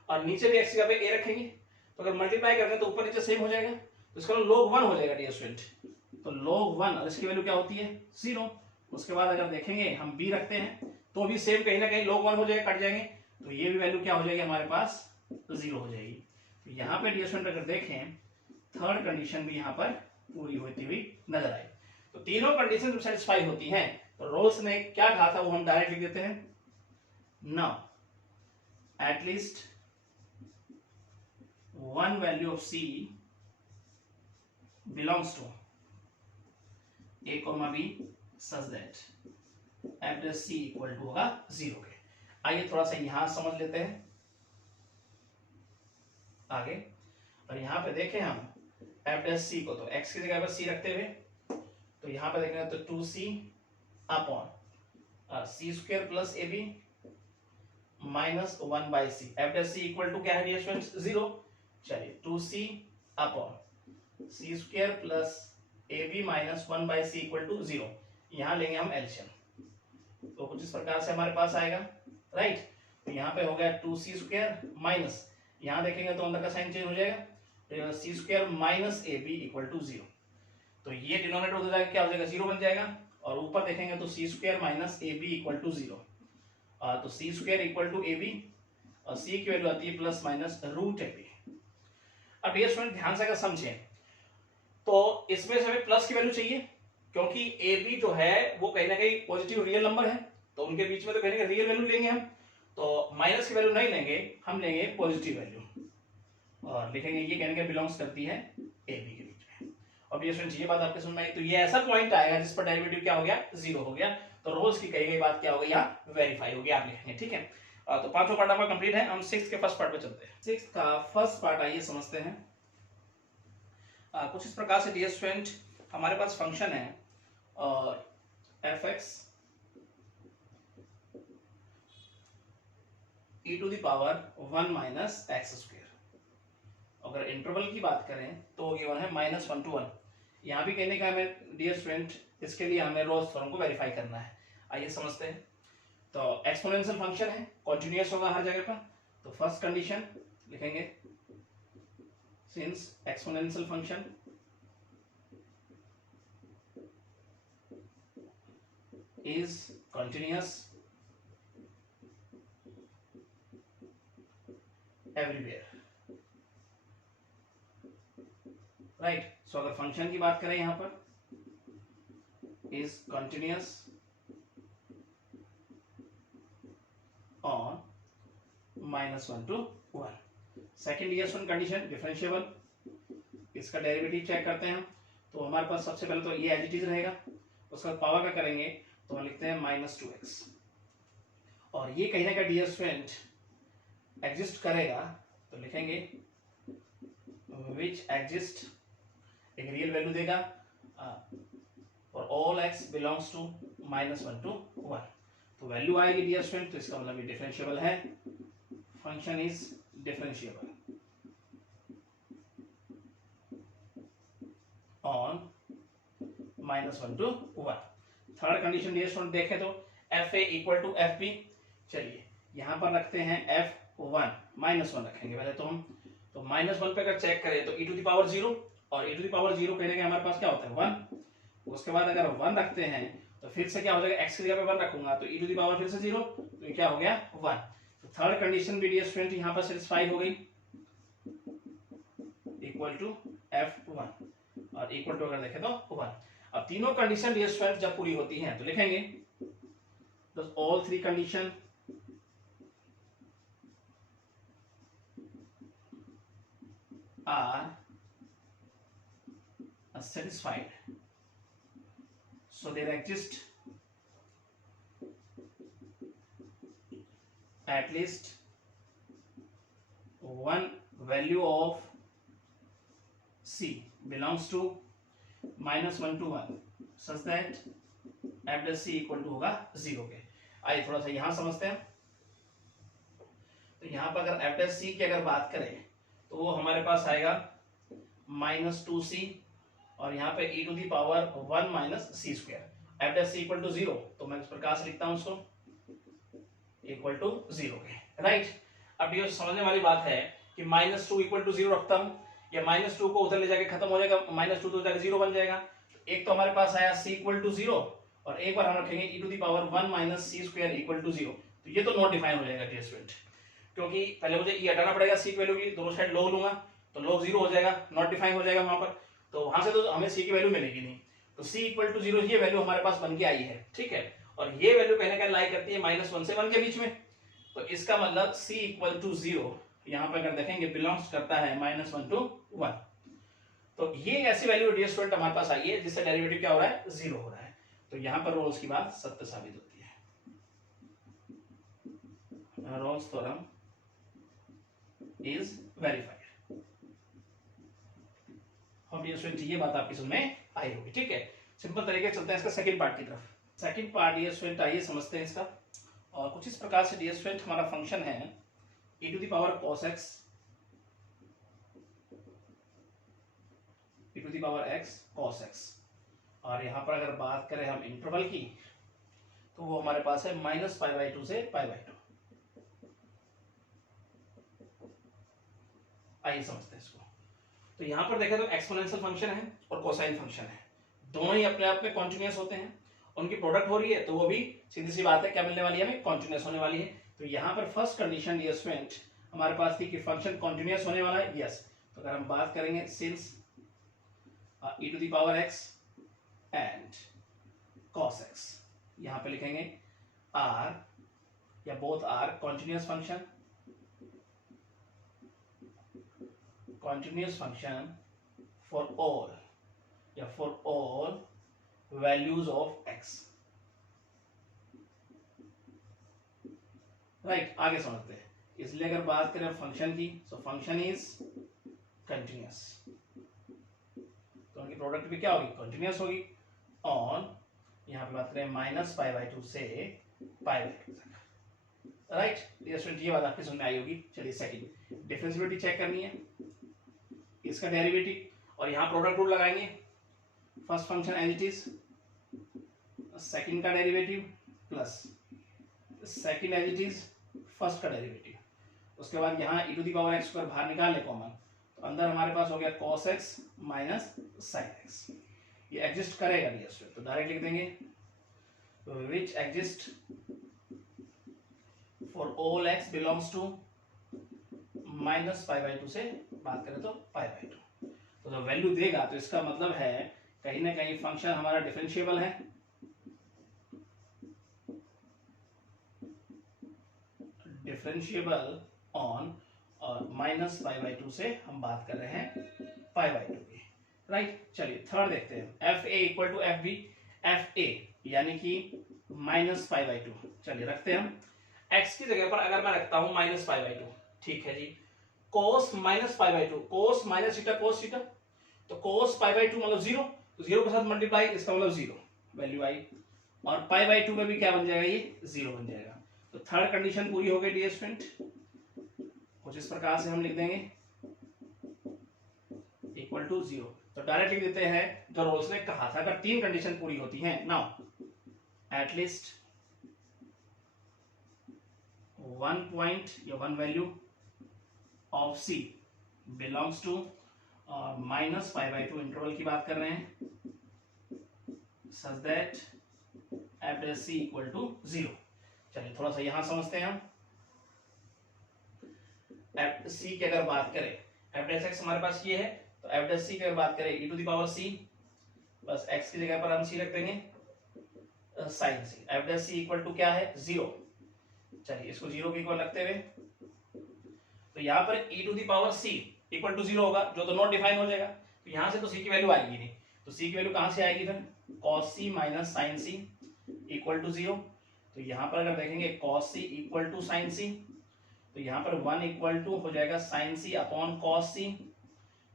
और नीचे भी एक्स की जगह पे ए रखेंगे तो अगर मल्टीप्लाई करेंगे तो ऊपर नीचे सेम हो जाएगा, तो इसका log 1 हो जाएगा डियर स्टूडेंट। तो log 1 और इसकी वैल्यू क्या होती है 0। उसके बाद अगर देखेंगे हम b रखते हैं तो भी सेम कहीं ना कहीं log 1 हो जाएगा, कट जाएंगे तो ये भी वैल्यू क्या हो जाएगी हमारे पास 0 हो जाएगी। तो यहाँ पे डियर स्टूडेंट अगर देखें थर्ड कंडीशन भी यहाँ पर पूरी होती हुई नजर आई। तो तीनों कंडीशन जब सेटिस्फाई होती हैं तो रोल्स ने क्या कहा था वो हम डायरेक्ट लिख देते हैं, now at least one value of c belongs to a, b such that f dash c equal to होगा 0 के। आइए थोड़ा सा यहां समझ लेते हैं आगे, और यहां पे देखें हम f dash c को तो x की जगह पर c रखते हुए तो यहां पे देखेंगे तो 2c upon c square plus ab minus 1/c। f dash c equal to क्या है डियर स्टूडेंट्स 0। चलिए 2c upon C square plus A B minus 1/c equal to 0। यहां लेंगे हम एलसीएम तो कुछ इस प्रकार से हमारे पास आएगा, राइट। तो यहाँ पे हो गया 2c स्क्वायर माइनस, यहां देखेंगे तो अंदर का साइन चेंज हो जाएगा, C square minus A B equal to 0। तो ये डिनोमिनेटर हो जाएगा क्या हो जाएगा 0 बन जाएगा और ऊपर देखेंगे तो C square minus A B equal to 0। तो C square equal to A B और सी की वैल्यू आती है plus minus root A B. अब ये स्टूडेंट ध्यान से अगर समझें तो इसमें से हमें प्लस की वैल्यू चाहिए क्योंकि ए बी जो है वो कहीं ना कहीं पॉजिटिव रियल नंबर है तो उनके बीच में तो कहीं ना कहीं रियल वैल्यू लेंगे हम, तो माइनस की वैल्यू नहीं लेंगे, हम लेंगे पॉजिटिव वैल्यू और लिखेंगे ये कहने के बिलोंग्स करती है ए बी के बीच में। अब ये स्टूडेंट ये बात आपके समझ में आई, तो ये ऐसा पॉइंट आएगा जिस पर डेरिवेटिव क्या हो गया 0 हो गया, तो रोल्स की कही गई बात क्या हो गई यहाँ वेरीफाई हो गया, आप लिखेंगे, ठीक है। तो पांचों पार्ट आपका कंप्लीट है, हम 6th के फर्स्ट पार्ट पे चलते हैं। 6th का फर्स्ट पार्ट आइए समझते हैं। कुछ इस प्रकार से डियर स्टूडेंट हमारे पास फंक्शन है और F X E to the power 1 minus X square. अगर इंटरवल की बात करें तो गिवन है -1 to 1। यहाँ भी कहने का हमें डियर स्टूडेंट इसके लिए हमें रोल्स थ्योरम को वेरीफाई करना है, आइए समझते हैं। तो एक्सपोनेंशियल फंक्शन है, कॉन्टिन्यूअस होगा हर जगह पर, तो फर्स्ट कंडीशन लिखेंगे since exponential function is continuous everywhere, right. So अगर फंक्शन की बात करें यहां पर is continuous on -1 to 1। Second DS1 condition differentiable, इसका डेरिवेटिव चेक करते हैं। तो हमारे पास सबसे पहले तो ये एज इट इज रहेगा, उसका पावर का करेंगे तो हम लिखते हैं -2x, और ये कहीं ना कहीं डियर स्टूडेंट एग्जिस्ट करेगा तो लिखेंगे विच एग्जिस्ट, एक रियल वैल्यू देगा और all x belongs to -1 to 1, तो वैल्यू आएगी डियर स्टूडेंट, तो इसका मतलब ये डिफरेंशिएबल है, function is differentiable on -1 to 1। Third condition dear student देखें तो fa इक्वल टू fb, चलिए यहां पर रखते हैं f1 -1 रखेंगे पहले तो हम, तो -1 पे अगर चेक करें तो e⁻0, और e⁻0 कहने के हमारे पास क्या होता है 1, उसके बाद अगर 1 रखते हैं तो फिर से क्या हो जाएगा, x की जगह पे 1 रखूंगा तो e⁻ फिर से 0, तो ये क्या हो गया 1। तो थर्ड कंडीशन भी डियर स्टूडेंट यहां पर सेटिस्फाई हो गई, इक्वल टू f1, और इक्वल टू अगर देखें तो 1। अब तीनों कंडीशन डियर स्टूडेंट जब पूरी होती हैं तो लिखेंगे all three condition are satisfied, so there exists at least one value of c belongs to -1 to 1 such that f dash c equal to होगा 0 के। आइए थोड़ा सा यहां समझते हैं। तो यहां पर अगर f dash c की अगर बात करें तो वो हमारे पास आएगा -2c, और यहाँ पे e⁻1 - c², f dash c equal to 0, तो मैं इस प्रकार से लिखता हूं उसको इक्वल टू 0 के, राइट। अब ये समझने वाली बात है कि -2 इक्वल टू 0 रखता हूं, या -2 को उधर ले जाके खत्म हो जाएगा, -2 तो जाके 0 बन जाएगा। एक तो हमारे पास आया c इक्वल टू 0, और एक बार हम रखेंगे e⁻1 - c² इक्वल टू 0, तो ये तो नॉट डिफाइन हो जाएगा डियर स्टूडेंट, क्योंकि पहले मुझे ये हटाना पड़ेगा c की वैल्यू की, दोनों साइड log लूंगा तो log 0 हो जाएगा, नॉट डिफाइन हो जाएगा वहां पर, तो वहां से तो हमें c की वैल्यू मिलेगी नहीं, तो c इक्वल टू 0 ये वैल्यू हमारे पास बन के आई है, ठीक है। और ये वैल्यू कहीं ना कहीं लाई करती है -1 से 1 के बीच में, तो इसका मतलब c इक्वल टू 0 यहाँ पे अगर देखेंगे बिलोंग्स करता है -1 to 1, तो ये ऐसी वैल्यू डियर स्टूडेंट हमारे पास आई है जिससे डेरिवेटिव क्या हो रहा है 0 हो रहा है, तो यहाँ पर रोल्स की बात सत्य साबित होती है, रोल्स थ्योरम इज वेरीफाइड। हम डियर स्टूडेंट ये बात आपकी समझ में आई होगी, ठीक है। सिंपल तरीके चलते हैं इसका सेकंड पार्ट की तरफ। सेकंड पार्ट डियर स्टूडेंट आइए समझते हैं इसका, और कुछ इस प्रकार से डियर स्टूडेंट हमारा फंक्शन है e⁻cos x, e⁻x cos x, और यहां पर अगर बात करें हम इंटरवल की तो वो हमारे पास है -π/2 से π/2। आइए समझते हैं इसको। तो यहां पर देखें तो एक्सपोनेंशियल फंक्शन है और कोसाइन फंक्शन है, दोनों ही अपने आप में कॉन्टिन्यूअस होते हैं, उनकी प्रोडक्ट हो रही है तो वो भी सीधी सी बात है क्या मिलने वाली है हमें, कॉन्टिन्यूअस होने वाली है। तो यहाँ पर फर्स्ट कंडीशन डियर स्टूडेंट हमारे पास थी कि फंक्शन कॉन्टिन्यूअस होने वाला है, यस। तो अगर हम बात करेंगे since e⁻x and cos x, यहाँ पे लिखेंगे r या both are continuous function for all या for all values of x, right. आगे समझते हैं, इसलिए अगर बात करें फंक्शन की तो फंक्शन इज कंटिन्यूअस, तो उनकी प्रोडक्ट भी क्या होगी, कंटिन्यूअस होगी, ऑन यहाँ पे बात करें -π/2 से π/2 तक, राइट। ये बात आपकी समझ में आई होगी। चलिए सेकंड डिफरेंशिएबिलिटी चेक करनी है, इसका डेरिवेटिव, और यहाँ प्रोडक्ट रूल लगाएंगे, first function as it is, second का derivative plus second as it is first का डेरिवेटिव, उसके बाद यहाँ e⁻x² बाहर निकाल ले कॉमन, तो अंदर हमारे पास हो गया cos x minus sin x, ये एग्जिस्ट करेगा डियर स्टूडेंट, तो डायरेक्ट लिख देंगे which exist for all x belongs to -π/2 से बात करें तो π/2, तो जो वैल्यू देगा तो इसका मतलब है कहीं ना कहीं फंक्शन हमारा डिफरेंशिएबल है, डिफरेंशिएबल ऑन और माइनस पाई बाई टू से हम बात कर रहे हैं पाई बाई टू की, राइट। चलिए थर्ड देखते हैं, F A equal to F B, F A यानी कि माइनस पाई बाई टू। चलिए रखते हैं हम, एक्स की जगह पर अगर मैं रखता हूं माइनस पाई बाई टू, ठीक है जी। Cos minus pi by two, cos minus theta cos theta, तो कोस पाई बाई टू मतलब जीरो, तो जीरो के साथ मल्टीप्लाई, इसका मतलब जीरो वैल्यू आई, और पाई बाई टू में भी क्या बन जाएगा, ये जीरो बन जाएगा। तो थर्ड कंडीशन पूरी हो गई डियर स्टूडेंट। कुछ इस प्रकार से हम लिख देंगे इक्वल टू जीरो। तो डायरेक्ट लिख देते हैं जो रोल्स ने कहा था, अगर तीन कंडीशन पूरी होती हैं, नाउ एटलीस्ट वन पॉइंट या one value of C belongs to minus pi by two interval की बात कर रहे हैं, such that F dash C equal to zero. चलिए थोड़ा सा यहां समझते हैं हम। एफ सी की अगर बात करें, एफ डैश एक्स हमारे पास ये है, तो एफ डैश सी की अगर बात करें E to the power C, बस एक्स की जगह पर हम सी रख देंगे sine C. F dash C equal to क्या है, जीरो। चलिए इसको जीरो के इक्वल रखते हुए, तो यहाँ पर E to the power C equal to zero होगा, जो तो नॉट डिफाइन हो जाएगा, तो यहाँ से तो सी की वैल्यू आएगी नहीं, तो सी की वैल्यू कहां से आएगी फिर, cos C minus sine C equal to zero. तो यहाँ पर अगर देखेंगे cos C equal to sine C, तो यहाँ पर वन इक्वल टू हो जाएगा sine C upon cos C,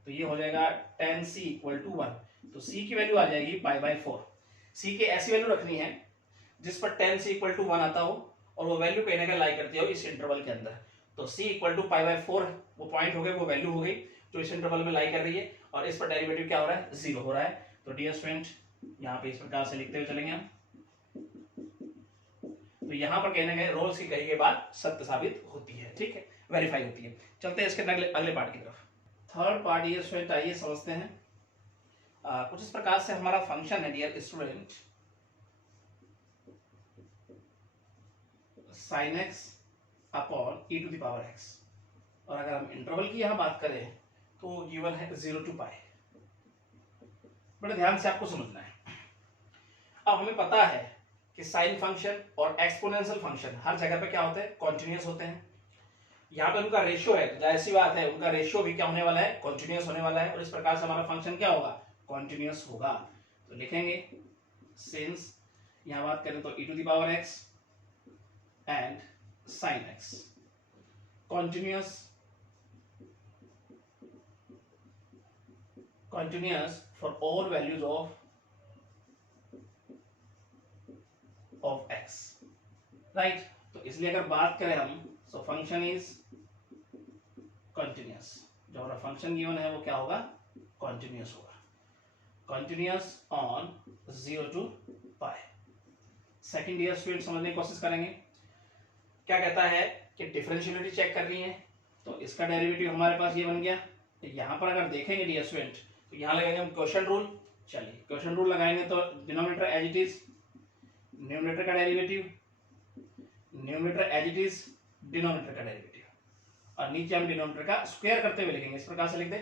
तो ये हो जाएगा tan C equal to one. तो सी की वैल्यू आ जाएगी पाई बाई फोर। सी की ऐसी वैल्यू रखनी है जिस पर tan C equal to one आता हो और वो वैल्यू कहीं ना कहीं लाई करती हो इस इंटरवल के अंदर। तो C equal to pi by four वो पॉइंट हो गए, वो वैल्यू हो गई जो इस इंटरवल में लाई कर रही है, और इस पर डेरिवेटिव क्या हो रहा है, जीरो हो रहा है। तो डियर स्टूडेंट यहाँ पे इस प्रकार से लिखते हुए चलेंगे हम। तो यहाँ पर कहीं ना कहीं रोल्स की कही गई बात सत्य साबित होती है, ठीक है, वेरीफाई होती है। चलते हैं इसके अगले पार्ट की तरफ। थर्ड पार्ट डियर स्टूडेंट आइए समझते हैं। कुछ इस प्रकार से हमारा फंक्शन है dear student, sine X upon E to the power X, और अगर हम इंटरवल की यहां बात करें तो गिवन है 0 टू पाई। बड़े ध्यान से आपको समझना है। अब हमें पता है कि साइन फंक्शन और एक्सपोनेंशियल फंक्शन हर जगह पे क्या होते हैं, कॉन्टिन्यूअस होते हैं। यहाँ पे उनका रेशियो है, तो जाहिर सी बात है उनका रेशियो भी क्या होने वाला है, कॉन्टिन्यूअस होने वाला है, और इस प्रकार से हमारा फंक्शन क्या होगा, कॉन्टिन्यूअस होगा। तो लिखेंगे सिंस यहां बात करें तो E to the power X and sine X continuous for all values of x, right। तो इसलिए अगर बात करें हम, so function is continuous, जो हमारा फंक्शन गिवन है वो क्या होगा, continuous होगा, continuous on 0 to pi। Second year student समझने की कोशिश करेंगे, क्या कहता है कि डिफरेंशियलिटी चेक करनी है, तो इसका डेरिवेटिव हमारे पास ये बन गया। तो यहां पर अगर देखेंगे डियर स्टूडेंट, तो यहां लगाएंगे हम क्वोशिएंट रूल। चलिए क्वोशिएंट रूल लगाएंगे तो denominator as it is, numerator का derivative, numerator as it is, denominator का डेरिवेटिव, और नीचे हम डिनोमिनेटर का स्क्वायर करते हुए लिखेंगे, इस प्रकार से लिख दे।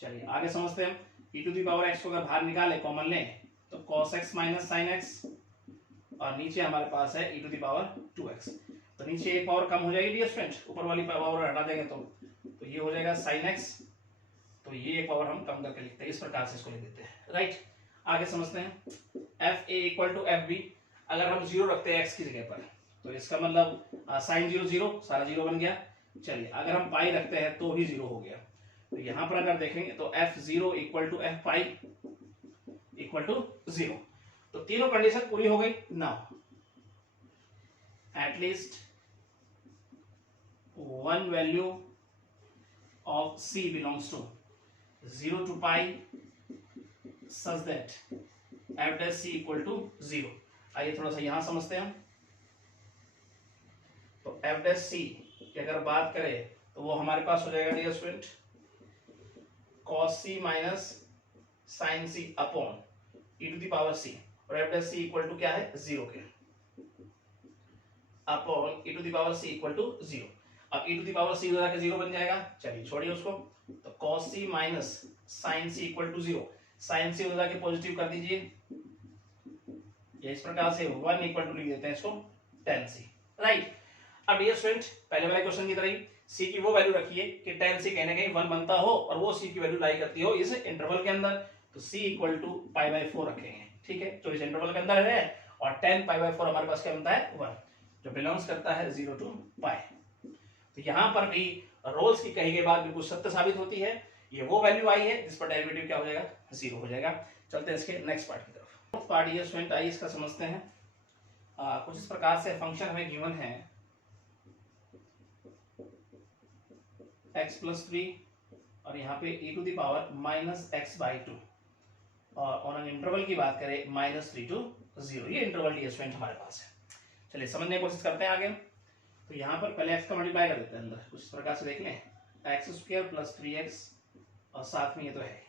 चलिए आगे समझते हैं हम। ई टू द पावर एक्स को अगर बाहर निकाले, कॉमन लें, तो cos x minus sine x, और नीचे हमारे पास है ई टू द पावर 2x। तो नीचे एक पावर कम हो जाएगी डियर स्टूडेंट, ऊपर वाली पावर हटा देंगे तो ये हो जाएगा साइन एक्स, तो ये एक पावर हम कम करके लिखते हैं, इस प्रकार से इसको लिख देते हैं, राइट। आगे समझते हैं। F A equal to F B, अगर हम जीरो रखते हैं एक्स की जगह पर, तो इसका मतलब साइन जीरो जीरो, सारा जीरो बन गया। चलिए अगर हम पाई रखते हैं तो भी जीरो हो गया। तो यहां पर अगर देखेंगे तो F zero equal to F pi equal to zero. तो तीनों कंडीशन पूरी हो गई। Now at least one value of c belongs to 0 to pi such that f dash c equal to 0। आइए थोड़ा सा यहां समझते हैं। तो f dash c की अगर बात करें तो वो हमारे पास हो जाएगा dear student cos c minus sine c upon e to the power c, और f dash c equal to क्या है, 0 के, upon e to the power c equal to 0। अब e to the power c हो जाकर 0 बन जाएगा। चलिए छोड़िए उसको, तो cos c minus sine c equal to 0, sine c हो जाके पॉजिटिव कर दीजिए, ये इस प्रकार से 1 इक्वल टू लिख देते हैं इसको tan c, राइट। अब ये स्टूडेंट पहले वाले क्वेश्चन की तरह ही सी की वो वैल्यू रखिए कि tan c कहीं ना कहीं 1 बनता हो और वो सी की वैल्यू लाई करती हो इस इंटरवल के अंदर, तो c इक्वल टू π/4 रखेंगे, ठीक है, जो इस इंटरवल के अंदर है, और tan π/4 हमारे पास क्या बनता है 1, जो बिलोंग्स करता है 0 to π। तो यहाँ पर भी रोल्स की कही गई बात बिल्कुल सत्य साबित होती है, ये वो वैल्यू आई है जिस पर डेरिवेटिव क्या हो जाएगा 0 हो जाएगा। चलते हैं इसके नेक्स्ट पार्ट की तरफ। पार्ट ये स्टूडेंट आइए इसका समझते हैं। कुछ इस प्रकार से फंक्शन हमें गिवन है x + 3 और यहाँ पे e to the power -x/2, और ऑन एन इंटरवल की बात करें -3 to 0, ये इंटरवल डी स्टूडेंट हमारे पास है। चलिए समझने की कोशिश करते हैं आगे। तो यहाँ पर पहले x का मल्टीप्लाई कर देते हैं अंदर, कुछ इस प्रकार से देख लें, x² + 3x और साथ में ये तो है।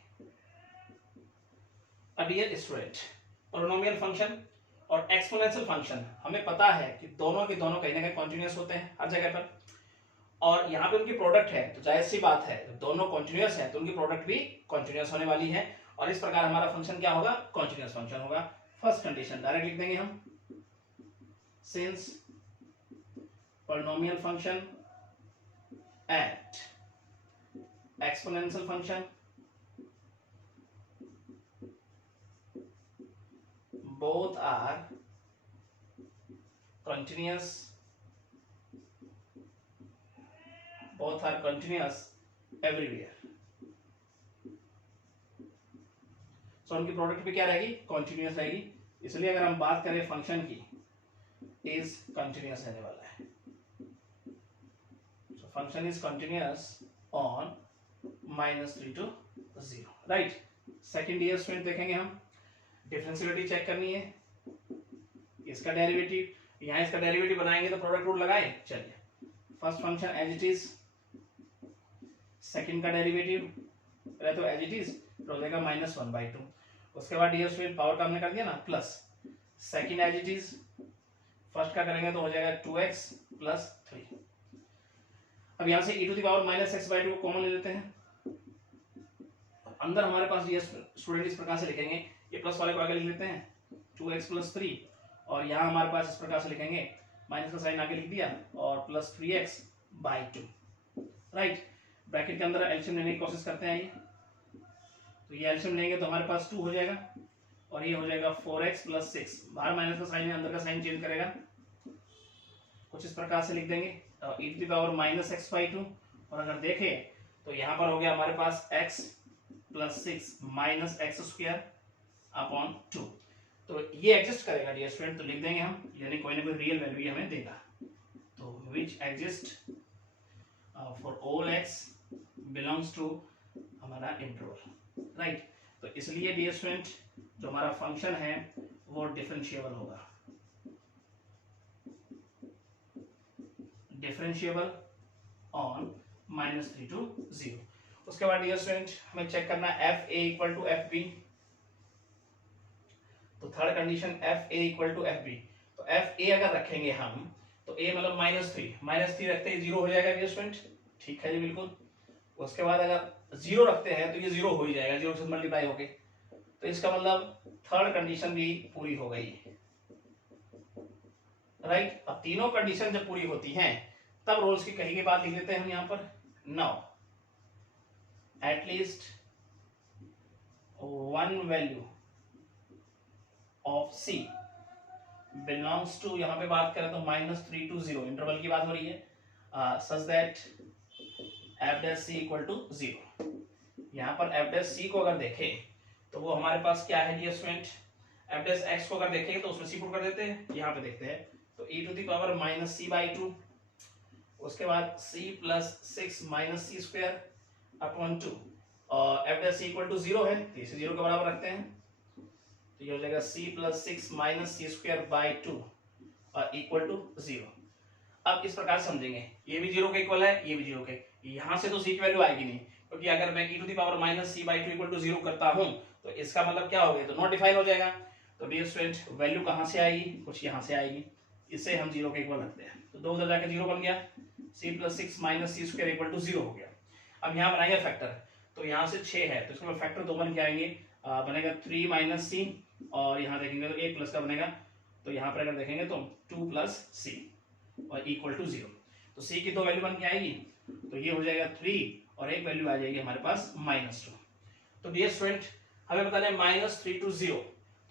डियर स्टूडेंट, पोलिनोमियल फंक्शन और एक्सपोनेंशियल फंक्शन हमें पता है कि दोनों के दोनों कहीं ना कहीं कॉन्टिन्यूअस होते हैं हर जगह पर, और यहाँ पे उनकी प्रोडक्ट है, तो जाहिर सी बात है जब दोनों कॉन्टिन्यूअस है तो उनकी प्रोडक्ट भी कॉन्टिन्यूअस होने वाली है, और इस प्रकार हमारा फंक्शन क्या होगा, कॉन्टिन्यूअस फंक्शन होगा। फर्स्ट कंडीशन डायरेक्ट लिख देंगे हम, since polynomial function and exponential function both are continuous everywhere। सो उनकी प्रोडक्ट भी क्या रहेगी, कॉन्टिन्यूअस रहेगी, इसलिए अगर हम बात करें फंक्शन की, इज कंटिन्यूअस रहने वाला है। Function is continuous on -3 to 0, right. Second year student देखेंगे हम, डिफरेंशियलिटी चेक करनी है, इसका डेरिवेटिव, यहाँ इसका डेरिवेटिव बनाएंगे तो प्रोडक्ट रूल लगाए। चलिए first function as it is, second का डेरिवेटिव पहले तो एज इट इज तो हो जाएगा -1/2, उसके बाद ईयर स्टूडेंट पावर का हमने कर दिया ना plus, second as it is, first का करेंगे तो हो जाएगा 2x + 3। अब यहां से e to the power -x/2 को कॉमन ले लेते हैं, अंदर हमारे पास ये स्टूडेंट इस प्रकार से लिखेंगे, ये प्लस वाले को आगे लिख लेते हैं 2x + 3, और यहाँ हमारे पास इस प्रकार से लिखेंगे, माइनस का साइन आगे लिख दिया और +3x/2, राइट। ब्रैकेट के अंदर एलसीएम लेने की कोशिश करते हैं, ये तो ये एलसीएम लेंगे तो हमारे पास 2 हो जाएगा, और ये हो जाएगा 4x + 6, बाहर माइनस का साइन है, अंदर का साइन चेंज करेगा, कुछ इस प्रकार से लिख देंगे e to the power -x/2, और अगर देखें तो यहाँ पर हो गया हमारे पास x + 6 -x² / 2, तो ये एग्जिस्ट करेगा डियर स्टूडेंट, तो लिख देंगे हम, यानी कोई ना कोई रियल वैल्यू हमें देगा, तो which exist for all x belongs to हमारा इंटरवल, राइट। तो इसलिए डियर स्टूडेंट जो हमारा फंक्शन है वो डिफरेंशिएबल होगा, डिफरेंशिएबल ऑन -3 to 0। उसके बाद डियर स्टूडेंट हमें चेक करना है fa = fb, तो थर्ड कंडीशन fa = fb, तो fa अगर रखेंगे हम तो a मतलब -3 रखते हैं 0 हो जाएगा डियर स्टूडेंट, ठीक है जी बिल्कुल। उसके बाद अगर 0 रखते हैं तो ये 0 हो ही जाएगा, 0 से मल्टीप्लाई होके, तो इसका मतलब थर्ड कंडीशन भी पूरी हो गई, राइट। अब तीनों कंडीशन जब पूरी होती हैं तब रोल्स की कही गई बात लिख देते हैं हम यहाँ पर, now at least one value of c belongs to, यहाँ पे बात करें तो -3 to 0, इंटरवल की बात हो रही है, सच दैट f'(c) = 0। यहाँ पर f'(c) को अगर देखें तो वो हमारे पास क्या है डियर स्टूडेंट, f'(x) को अगर देखेंगे तो उसमें c पुट कर देते हैं, यहाँ पे देखते हैं तो e to the power -c/2, उसके बाद c + 6 -c² / 2, और f'(c) = 0 है तो इसे 0 के बराबर रखते हैं, तो ये हो जाएगा c + 6 -c² / 2 = 0। अब इस प्रकार समझेंगे, ये भी 0 के इक्वल है, ये भी 0 के, यहाँ से तो c की वैल्यू आएगी नहीं, क्योंकि अगर मैं e to the power -c/2 = 0 करता हूँ तो इसका मतलब क्या हो गया, तो नॉट डिफाइन हो जाएगा। तो डियर स्टूडेंट वैल्यू कहाँ से आएगी, कुछ यहाँ से आएगी, इसे हम 0 के इक्वल रखते हैं, तो 2 उधर जाकर 0 बन गया, c + 6 -c² = 0 हो गया। अब यहाँ बनाएंगे फैक्टर, तो यहाँ से 6 है तो इसका फैक्टर 2 बन के आएंगे, बनेगा 3 - c, और यहाँ देखेंगे तो 1 प्लस का बनेगा, तो यहाँ पर अगर देखेंगे तो 2 + c और = 0, तो c की 2 वैल्यू बन के आएगी, तो ये हो जाएगा 3 और एक वैल्यू आ जाएगी हमारे पास -2। तो डियर स्टूडेंट, हमें बताना है -3 to 0।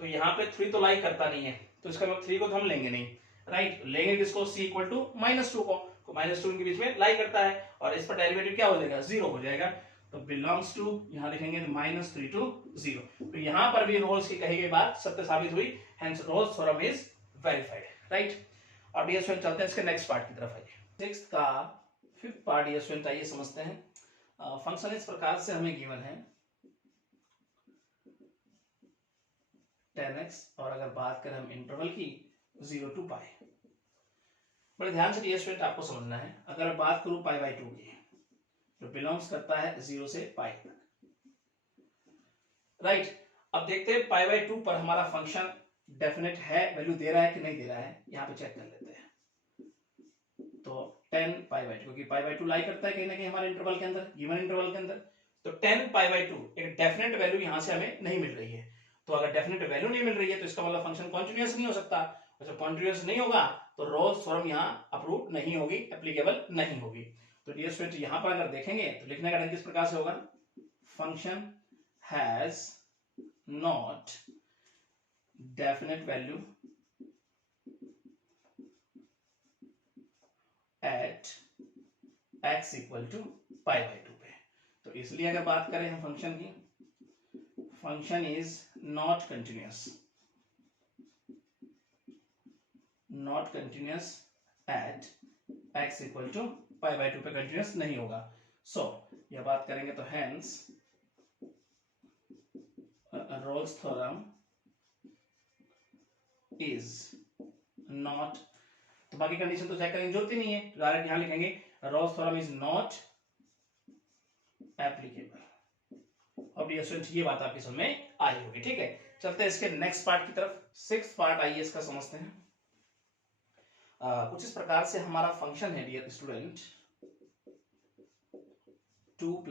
तो यहाँ पे 3 तो लाई करता नहीं है, तो इसका मतलब 3 को तो हम लेंगे नहीं, राइट। लेंगे किसको? c इक्वल टू -2 को, -2 के बीच में लाई करता है, और इस पर डेरिवेटिव क्या हो जाएगा? 0 हो जाएगा। तो बिलोंग्स टू यहाँ लिखेंगे -3 to 0। तो यहाँ पर भी रोल्स की कही गई बात सत्य साबित हुई, hence Rolle's theorem is verified, right. और डियर स्टूडेंट, चलते हैं इसके नेक्स्ट पार्ट की तरफ। आइए, सिक्स्थ का फिफ्थ पार्ट डियर स्टूडेंट, आइए समझते हैं। फंक्शन इस प्रकार से हमें गिवन है 10x, और अगर बात करें हम इंटरवल की 0 to पाई। बड़े ध्यान से डियर स्टूडेंट आपको समझना है। अगर बात करूं π/2 की, जो बिलोंग्स करता है 0 से पाई तक, राइट। अब देखते हैं π/2 पर हमारा फंक्शन डेफिनेट है, वैल्यू दे रहा है कि नहीं दे रहा है, यहाँ पे चेक कर लेते हैं। तो 10 π/2, क्योंकि π/2 लाई करता है कहीं ना कहीं हमारे इंटरवल के अंदर, गिवन इंटरवल के अंदर। तो 10 π/2 एक डेफिनेट वैल्यू यहाँ से हमें नहीं मिल रही है। तो अगर डेफिनेट वैल्यू नहीं मिल रही है तो इसका मतलब फंक्शन कॉन्टिन्यूअस नहीं हो सकता, और जब कॉन्टिन्यूअस नहीं होगा तो रोल्स थ्योरम यहाँ अप्रूव नहीं होगी, एप्लीकेबल नहीं होगी। तो डियर स्टूडेंट, यहाँ पर अगर देखेंगे तो लिखने का ढंग किस प्रकार से होगा? Function has not definite value at x equal to π/2 पे। तो इसलिए अगर बात करें हम फंक्शन की, function is not continuous, not continuous at x equal to π/2 पे कंटिन्यूअस नहीं होगा। सो यह बात करेंगे तो hence Rolle's theorem is not, तो बाकी कंडीशन तो चेक करने की जरूरत ही नहीं है, तो डायरेक्ट यहां लिखेंगे roles theorem is not applicable. अब डियर स्टूडेंट, ये बात आपकी समझ में आई होगी, ठीक है। चलते हैं इसके नेक्स्ट पार्ट की तरफ। सिक्स्थ पार्ट आइए इसका समझते हैं। कुछ इस प्रकार से हमारा फंक्शन है डियर स्टूडेंट, 2 +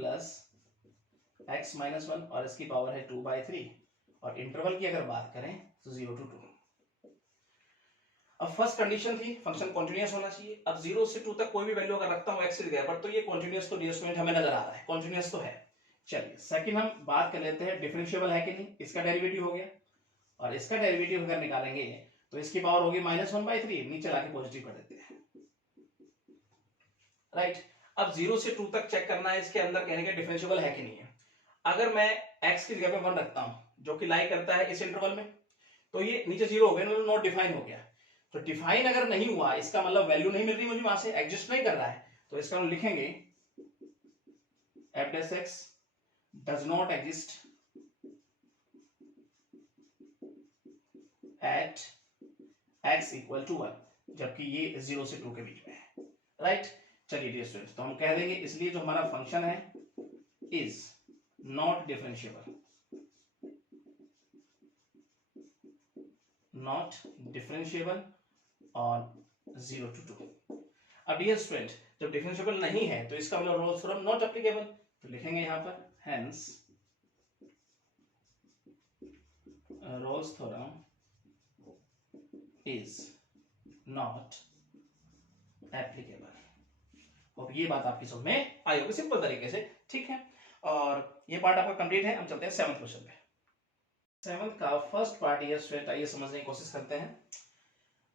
x - 1 और इसकी पावर है 2/3, और इंटरवल की अगर बात करें तो 0 to 2। अब फर्स्ट कंडीशन थी फंक्शन कॉन्टिन्यूअस होना चाहिए। अब 0 से 2 तक कोई भी वैल्यू अगर रखता हूं x की जगह पर, तो ये कॉन्टिन्यूअस तो डियर स्टूडेंट हमें नजर आ रहा है, कॉन्टिन्यूअस तो है। चलिए सेकंड हम बात कर लेते हैं डिफरेंशिएबल है कि नहीं। इसका डेरिवेटिव हो गया, और इसका डेरिवेटिव अगर निकालेंगे तो इसकी पावर होगी -1/3, नीचे लाके पॉजिटिव कर देते हैं, राइट। अब 0 से 2 तक चेक करना है इसके अंदर कहने का डिफरेंशिएबल है कि नहीं है। अगर मैं x की जगह पे 1 रखता हूं, जो कि लाई करता है इस इंटरवल में, तो ये नीचे 0 हो गया, नॉट डिफाइन हो गया। तो डिफाइन अगर नहीं हुआ, इसका मतलब वैल्यू नहीं मिल रही मुझे वहां से, एग्जिस्ट नहीं कर रहा है, तो इसका हम लिखेंगे f(x) does not exist at x equal to 1, जबकि ये 0 से 2 के बीच में है, राइट। चलिए डियर स्टूडेंट्स, तो हम कह देंगे इसलिए जो हमारा फंक्शन है is not differentiable, not differentiable on 0 to 2। अब डियर स्टूडेंट, जब डिफरेंशिएबल नहीं है तो इसका मतलब रोल्स थ्योरम नॉट एप्लीकेबल, तो लिखेंगे यहां पर hence Rolle's theorem is not applicable. अब ये बात आपकी समझ में आई होगी सिंपल तरीके से, ठीक है। और ये पार्ट आपका कंप्लीट है। हम चलते हैं 7th क्वेश्चन पे। 7th का फर्स्ट पार्ट ये स्टूडेंट आइए समझने की कोशिश करते हैं।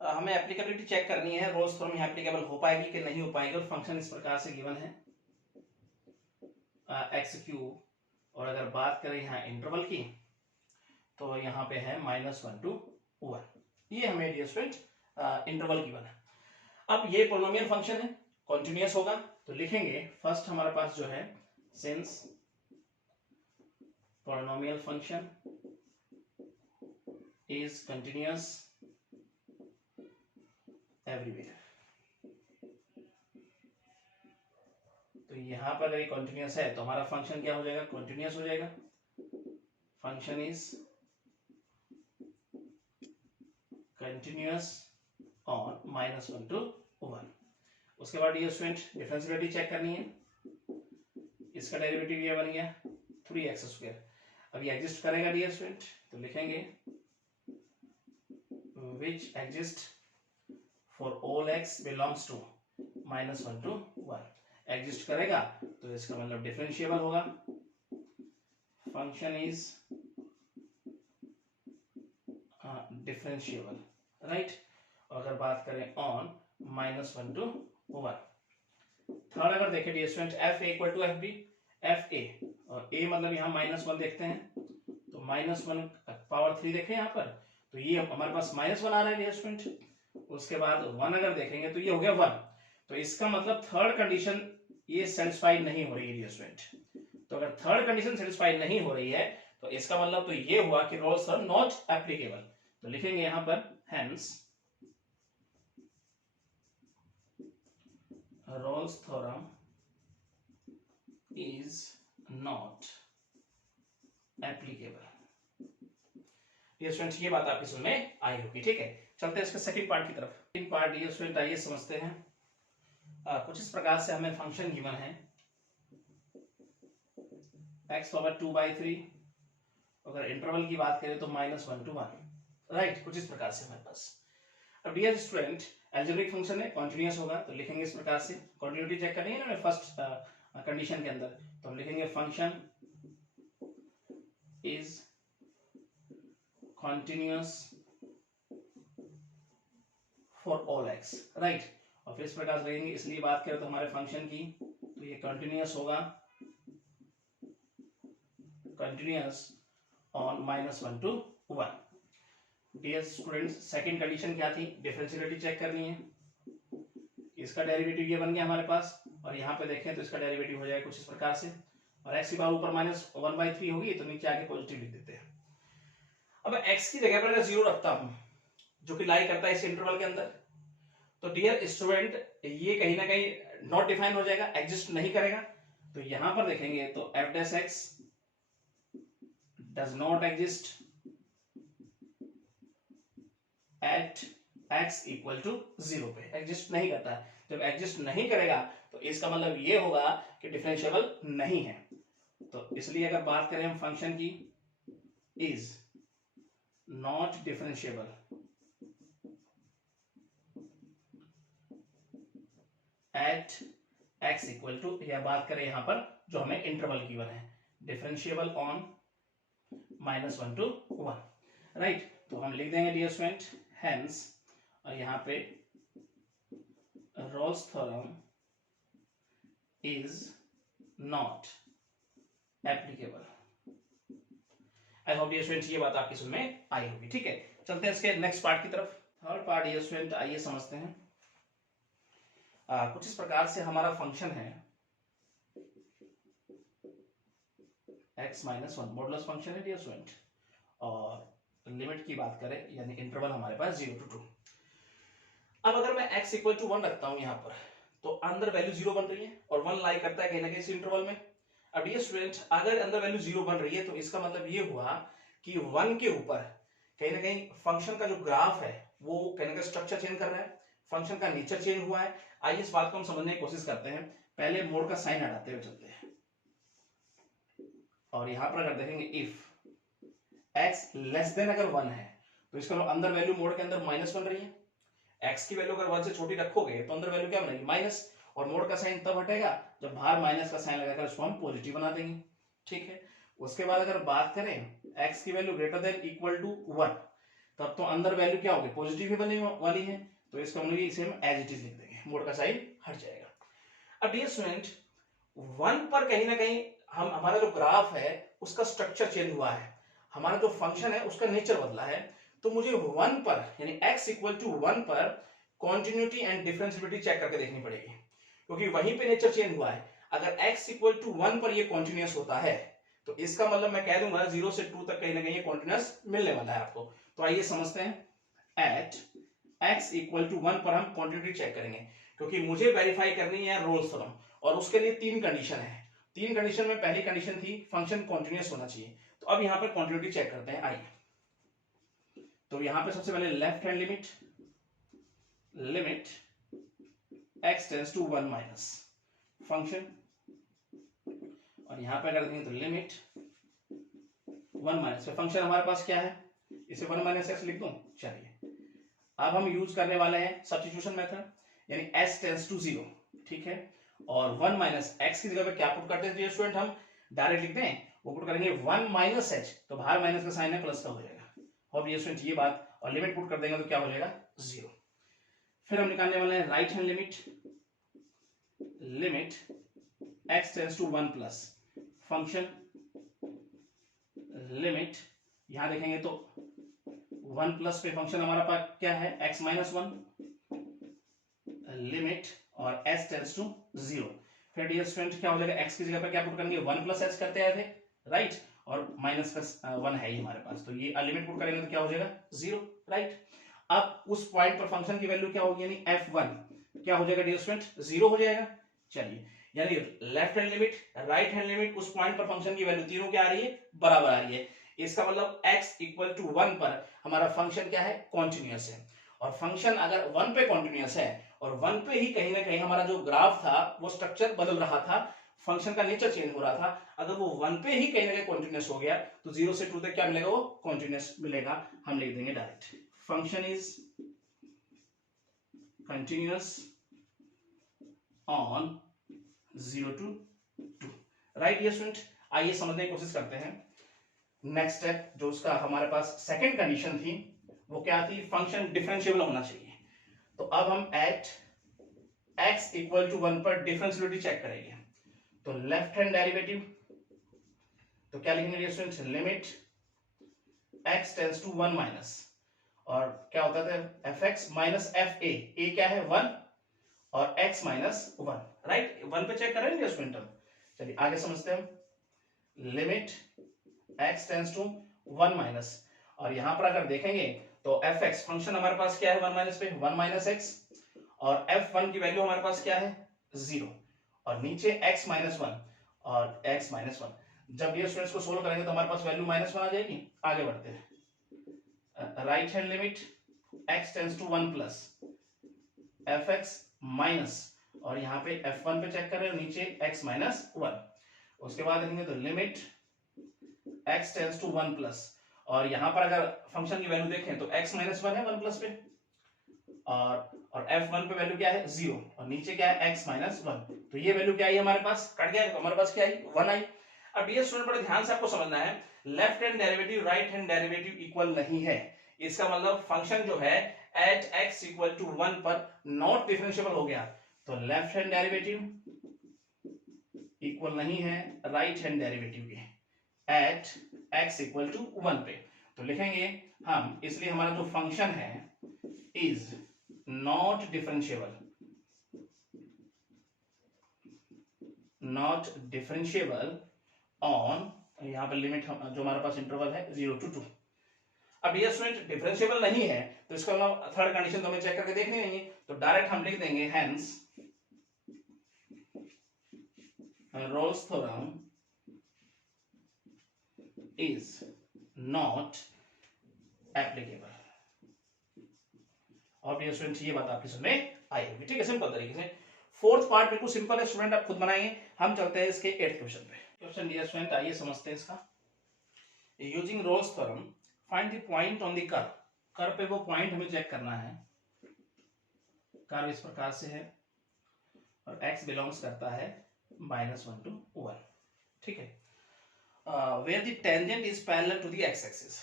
हमें एप्लीकेबिलिटी चेक करनी है, रोल्स थ्योरम यहाँ एप्लीकेबल हो पाएगी कि नहीं हो पाएगी। और फंक्शन इस प्रकार से गिवन है x3, और अगर बात करें यहाँ इंटरवल की, तो यहाँ पे है -1 to 1। ये हमें डियर स्टूडेंट इंटरवल गिवन है। अब ये पोलिनोमियल फंक्शन है, कॉन्टिन्यूअस होगा, तो लिखेंगे फर्स्ट हमारे पास जो है, since polynomial function is continuous everywhere. तो यहां पर अगर कंटिन्यूअस है तो हमारा फंक्शन क्या हो जाएगा? कंटिन्यूअस हो जाएगा। Function is continuous on -1 to 1। उसके बाद ये स्टूडेंट डिफरेंशिएबिलिटी चेक करनी है। इसका डेरिवेटिव ये बन गया 3x²। अब ये एग्जिस्ट करेगा डियर स्टूडेंट, तो लिखेंगे which exist for all x belongs to -1 to 1। Exist करेगा तो इसका मतलब डिफरेंशिएबल होगा। Function is differentiable, right. अगर बात करें ऑन -1 to 1। थर्ड अगर देखें dear student, F A equal to F B, F A और ए मतलब यहाँ -1 देखते हैं तो -1 पावर 3 देखें यहाँ पर, तो ये हमारे पास -1 आ रहा है डियर स्टूडेंट। उसके बाद 1 अगर देखेंगे तो ये हो गया 1, तो इसका मतलब थर्ड कंडीशन ये सेटिस्फाइड नहीं हो रही है डियर स्टूडेंट। तो अगर थर्ड कंडीशन सेटिस्फाइड नहीं हो रही है तो इसका मतलब तो ये हुआ कि रोल्स आर नॉट एप्लीकेबल। तो लिखेंगे यहां पर hence Rolle's theorem is not applicable. Dear student ये बात आपकी समझ में आई होगी, ठीक है। चलते हैं इसके सेकंड पार्ट की तरफ। सेकंड पार्ट डियर स्टूडेंट आइए समझते हैं। कुछ इस प्रकार से हमें फंक्शन गिवन है x पावर 2/3, अगर इंटरवल की बात करें तो -1 to 1, राइट। कुछ इस प्रकार से हमारे पास। अब डियर स्टूडेंट अलजेब्रिक फंक्शन है, कॉन्टिन्यूअस होगा, तो लिखेंगे इस प्रकार से। कॉन्टिन्यूटी चेक करेंगे ना फर्स्ट कंडीशन के अंदर, तो हम लिखेंगे function is continuous for all x, right. और फिर इस प्रकार से लिखेंगे, इसलिए बात करें तो हमारे फंक्शन की, तो ये कंटिन्यूअस होगा, continuous on -1 to 1। Dear students second condition क्या थी, डिफरेंशियलिटी चेक करनी है। इसका डेरिवेटिव ये बन गया हमारे पास, और यहाँ पे देखें तो इसका डेरिवेटिव हो जाएगा कुछ इस प्रकार से, और x की पावर ऊपर -1/3 होगी तो नीचे आके पॉजिटिव लिख देते हैं। अब x की जगह पर अगर 0 रखता हूं जो कि लाई करता है इस इंटरवल के अंदर, तो डियर स्टूडेंट ये कहीं ना कहीं नॉट डिफाइन हो जाएगा, एग्जिस्ट नहीं करेगा। तो यहां पर देखेंगे तो f dash x does not exist at x equal to 0 पे, एग्जिस्ट नहीं करता है। जब एग्जिस्ट नहीं करेगा तो इसका मतलब ये होगा कि डिफरेंशिएबल नहीं है। तो इसलिए अगर बात करें हम फंक्शन की, is not differentiable at x equal to, या बात करें यहां पर जो हमें इंटरवल गिवन है, डिफरेंशिएबल ऑन -1 to 1, राइट। तो हम लिख देंगे डियर स्टूडेंट हेंस, और यहां पे Rolle's theorem is not applicable. I hope dear student ये बात आपकी समझ में आई होगी, ठीक है। चलते हैं इसके नेक्स्ट पार्ट की तरफ। थर्ड पार्ट डियर स्टूडेंट आइए समझते हैं। कुछ इस प्रकार से हमारा फंक्शन है x -1, मॉडुलस फंक्शन है डियर स्टूडेंट, और लिमिट की बात करें यानी इंटरवल हमारे पास 0 to 2। अब अगर मैं x इक्वल टू 1 रखता हूं यहां पर, तो अंदर वैल्यू 0 बन रही है और 1 लाई करता है कहीं ना कहीं इस इंटरवल में। अब ये स्टूडेंट अगर अंदर वैल्यू 0 बन रही है तो इसका मतलब ये हुआ कि 1 के ऊपर कहीं ना कहीं फंक्शन का जो ग्राफ है वो कहीं ना कहीं स्ट्रक्चर चेंज कर रहा है, फंक्शन का नेचर चेंज हुआ है। आइए इस बात को हम समझने की कोशिश करते हैं। पहले मोड का साइन हटाते हुए चलते हैं, और यहां पर अगर देखेंगे इफ x लेस देन अगर 1 है तो इसका मतलब अंदर वैल्यू मोड के अंदर माइनस बन रही है। x की वैल्यू अगर 1 से छोटी रखोगे तो अंदर वैल्यू क्या बनेगी, माइनस, और मोड का साइन तब हटेगा जब बाहर माइनस का साइन लगाकर उसको हम पॉजिटिव बना देंगे, ठीक है। उसके बाद अगर बात करें x की value greater than equal to 1, तब तो अंदर वैल्यू क्या होगी, पॉजिटिव ही बनने वाली है, तो इसका मतलब इसे हम एज इट इज लिख देंगे, मोड का साइन हट जाएगा। अब डियर स्टूडेंट 1 पर कहीं ना कहीं हम हमारा जो ग्राफ है उसका स्ट्रक्चर चेंज हुआ है, हमारा जो फंक्शन है उसका नेचर बदला है। तो मुझे 1 पर यानी x इक्वल टू 1 पर कॉन्टिन्यूटी एंड डिफरेंशिएबिलिटी चेक करके देखनी पड़ेगी, क्योंकि वहीं पे नेचर चेंज हुआ है। अगर x इक्वल टू 1 पर ये कॉन्टिन्यूअस होता है तो इसका मतलब मैं कह दूंगा 0 से 2 तक कहीं ना कहीं ये कॉन्टिन्यूअस मिलने वाला है आपको। तो आइए समझते हैं। एट x इक्वल टू 1 पर हम कॉन्टिन्यूटी चेक करेंगे, क्योंकि मुझे वेरीफाई करनी है रोल्स थ्योरम, और उसके लिए 3 कंडीशन है। 3 कंडीशन में पहली कंडीशन थी फंक्शन कॉन्टिन्यूअस होना चाहिए। तो अब यहां पर कॉन्टिन्यूटी चेक करते हैं। आइए, तो यहां पे सबसे पहले left hand limit x tends to 1 minus function, और यहां पे अगर देखें तो लिमिट 1 माइनस फंक्शन हमारे पास क्या है, इसे 1 माइनस एक्स लिख दूं। चलिए अब हम यूज करने वाले हैं सब्स्टिट्यूशन मेथड, यानी s टेंड्स टू 0, ठीक है। और 1 माइनस एक्स की जगह पे क्या पुट करते हैं स्टूडेंट, हम डायरेक्ट लिखते हैं, वो पुट करेंगे 1 माइनस एच, तो बाहर माइनस का साइन है प्लस का हो जाएगा, और ये स्टूडेंट ये बात, और लिमिट पुट कर देंगे तो क्या हो जाएगा 0। फिर हम निकालने वाले हैं right hand limit, limit x tends to 1 plus function, limit यहां देखेंगे तो 1 प्लस पे फंक्शन हमारा पास क्या है x माइनस 1, लिमिट और s टेंड्स टू 0। फिर डियर स्टूडेंट क्या हो जाएगा, x की जगह पर क्या पुट करेंगे 1 प्लस h करते आए थे, राइट, और माइनस का 1 है ही हमारे पास, तो ये लिमिट पुट करेंगे तो क्या हो जाएगा 0, राइट। अब उस पॉइंट पर फंक्शन की वैल्यू क्या होगी, यानी f1 क्या हो जाएगा डियर स्टूडेंट 0 हो जाएगा। चलिए, यानी left hand limit, right hand limit, उस पॉइंट पर फंक्शन की वैल्यू तीनों क्या आ रही है, बराबर आ रही है। इसका मतलब x इक्वल टू 1 पर हमारा फंक्शन क्या है, कॉन्टिन्यूअस है, और फंक्शन अगर 1 पे कॉन्टिन्यूअस है और 1 पे ही कहीं ना कहीं हमारा जो ग्राफ था वो स्ट्रक्चर बदल रहा था, फंक्शन का नेचर चेंज हो रहा था, अगर वो 1 पे ही कहीं ना कहीं कॉन्टिन्यूअस हो गया तो 0 से 2 तक क्या मिलेगा, वो कॉन्टिन्यूअस मिलेगा। हम लिख देंगे direct, function is continuous on 0 to 2, right. ये स्टूडेंट आइए समझने की कोशिश करते हैं। नेक्स्ट स्टेप जो उसका हमारे पास सेकंड कंडीशन थी वो क्या थी, फंक्शन डिफरेंशिएबल होना चाहिए। तो अब हम एट x इक्वल टू 1 पर डिफरेंशिएबिलिटी चेक करेंगे। तो लेफ्ट हैंड डेरिवेटिव, तो क्या लिखेंगे student, limit x tends to 1 minus, और क्या होता था fx माइनस fa, a क्या है 1 और x माइनस 1, राइट, 1 पे चेक करेंगे स्टूडेंट। चलिए आगे समझते हैं, limit x tends to 1 minus, और यहां पर अगर देखेंगे तो fx फंक्शन हमारे पास क्या है 1 माइनस पे 1 माइनस x, और f1 की वैल्यू हमारे पास क्या है 0, और नीचे x माइनस 1 और x माइनस 1। जब ये स्टूडेंट्स को सोल्व करेंगे तो हमारे पास वैल्यू माइनस 1 आ जाएगी। आगे बढ़ते हैं, right hand limit x tends to 1 plus fx minus, और यहाँ पे f1 पे चेक कर रहे हैं, नीचे x माइनस 1। उसके बाद देखेंगे तो limit x tends to 1 plus, और यहां पर अगर फंक्शन की वैल्यू देखें तो x माइनस 1 है 1 प्लस पे, और f1 पे वैल्यू क्या है 0, और नीचे क्या है x माइनस 1, तो ये वैल्यू क्या आई हमारे पास, कट गया तो हमारे पास क्या आई 1 आई। अब ये स्टूडेंट बड़े ध्यान से आपको समझना है, left hand derivative right hand derivative equal नहीं है, इसका मतलब फंक्शन जो है एट x इक्वल टू 1 पर नॉट डिफरेंशिएबल हो गया, तो लेफ्ट हैंड डेरिवेटिव इक्वल नहीं है राइट हैंड डेरिवेटिव के एट x इक्वल टू 1 पे। तो लिखेंगे हम, इसलिए हमारा जो फंक्शन है is not differentiable, not differentiable on, यहां पर लिमिट जो हमारे पास इंटरवल है 0 to 2। अब ये स्टूडेंट डिफरेंशिएबल नहीं है तो इसका मतलब थर्ड कंडीशन तो हमें चेक करके देखनी नहीं है, तो डायरेक्ट हम लिख देंगे hence Rolle's theorem is not applicable। और ये स्टूडेंट ये बात आपकी समझ में आई होगी, ठीक है, सिंपल तरीके से। फोर्थ पार्ट बिल्कुल सिंपल है स्टूडेंट, आप खुद बनाएंगे। हम चलते हैं इसके 8th क्वेश्चन पे। क्वेश्चन डियर स्टूडेंट आइए समझते हैं इसका। Using Rolle's theorem find the point on the curve, curve पे वो पॉइंट हमें चेक करना है। कर्व इस प्रकार से है और x बिलोंग्स करता है -1 to 1, ठीक है। where the tangent is parallel to the x axis,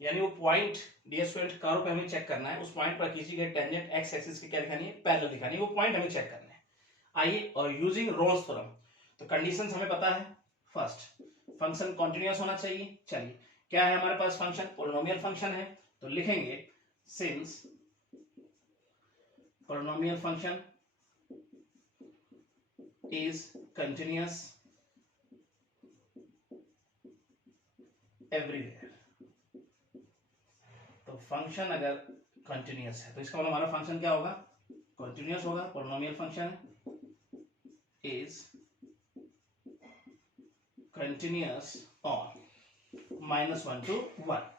यानी वो पॉइंट डियर स्टूडेंट कर्व पे हमें चेक करना है, उस पॉइंट पर खींची गई टेंजेंट x एक्सिस की क्या दिखानी है, पैरेलल दिखानी है, वो पॉइंट हमें चेक करना है। आइए, और यूजिंग रोल्स थ्योरम, तो कंडीशंस हमें पता है। फर्स्ट, फंक्शन कॉन्टिन्यूअस होना चाहिए। चलिए, क्या है हमारे पास फंक्शन, पॉलिनोमियल फंक्शन है, तो लिखेंगे since polynomial function is continuous everywhere. तो फंक्शन अगर कंटिन्यूअस है तो इसका मतलब हमारा फंक्शन क्या होगा, कंटिन्यूअस होगा, polynomial function is continuous on -1 to 1।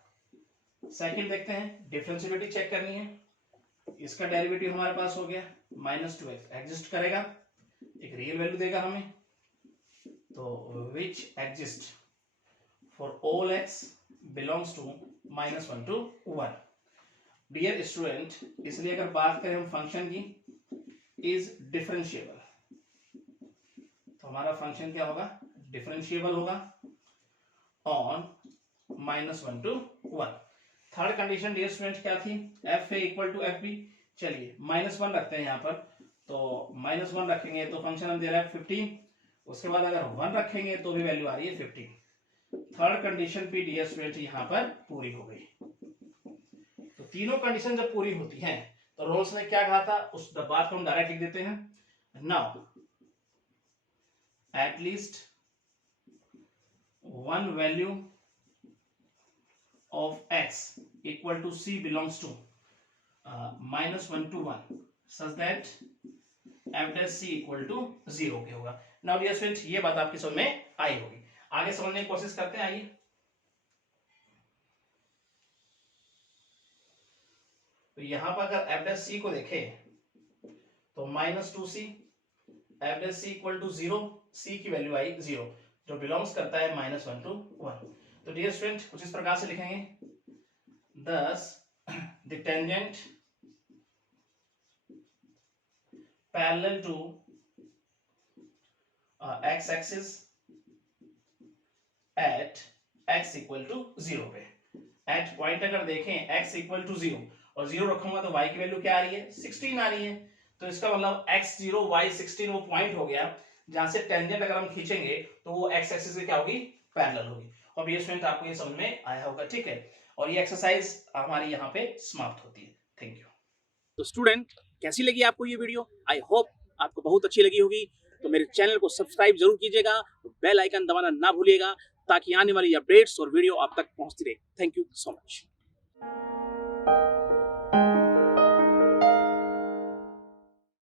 Second देखते हैं, डिफरेंशिएबिलिटी चेक करनी है। इसका डेरिवेटिव हमारे पास हो गया -2x, एग्जिस्ट करेगा, एक रियल वैल्यू देगा हमें, तो which exist for all x belongs to -1 to 1। Dear student, इसलिए अगर बात करें हम फंक्शन की, इज डिफरेंशिएबल, तो हमारा फंक्शन क्या होगा, डिफरेंशिएबल होगा on -1 to 1। Third condition dear student क्या थी, F A equal to F B. चलिए -1 रखते हैं यहाँ पर, तो -1 रखेंगे तो फंक्शन हम दे रहा है 15, उसके बाद अगर 1 रखेंगे तो भी वैल्यू आ रही है 15। थर्ड कंडीशन भी डियर स्टूडेंट यहाँ पर पूरी हो गई। तो तीनों कंडीशन जब पूरी होती हैं तो रोल्स ने क्या कहा था, उस बात को हम डायरेक्ट लिख देते हैं। Now at least one value of x equal to c belongs to -1 to 1 such that f dash c equal to 0 के होगा। नाउ डियर स्टूडेंट ये बात आपकी समझ में आई होगी, आगे समझने की कोशिश करते हैं। आइए, तो यहां पर अगर f dash c को देखें तो -2c, f dash c equal to 0, c की वैल्यू आई 0 जो बिलोंग्स करता है -1 to 1। तो डियर स्टूडेंट कुछ इस प्रकार से लिखेंगे, thus the tangent parallel to x axis at x equal to 0 पे, एट पॉइंट अगर देखें x equal to 0 और 0 रखूंगा तो y की वैल्यू क्या आ रही है, 16 आ रही है। तो इसका मतलब x0 y16 वो पॉइंट हो गया जहां से टेंजेंट अगर हम खींचेंगे तो वो x एक्सिस से क्या होगी, पैरेलल होगी। और ये स्टूडेंट आपको ये समझ में आया होगा, ठीक है। और ये एक्सरसाइज हमारी यहाँ पे समाप्त होती है। Thank you. तो स्टूडेंट कैसी लगी आपको ये वीडियो, आई होप आपको बहुत अच्छी लगी होगी। तो मेरे चैनल को सब्सक्राइब जरूर कीजिएगा, बेल आइकन दबाना ना भूलिएगा ताकि आने वाली अपडेट्स और वीडियो आप तक पहुंचती रहे। Thank you so much.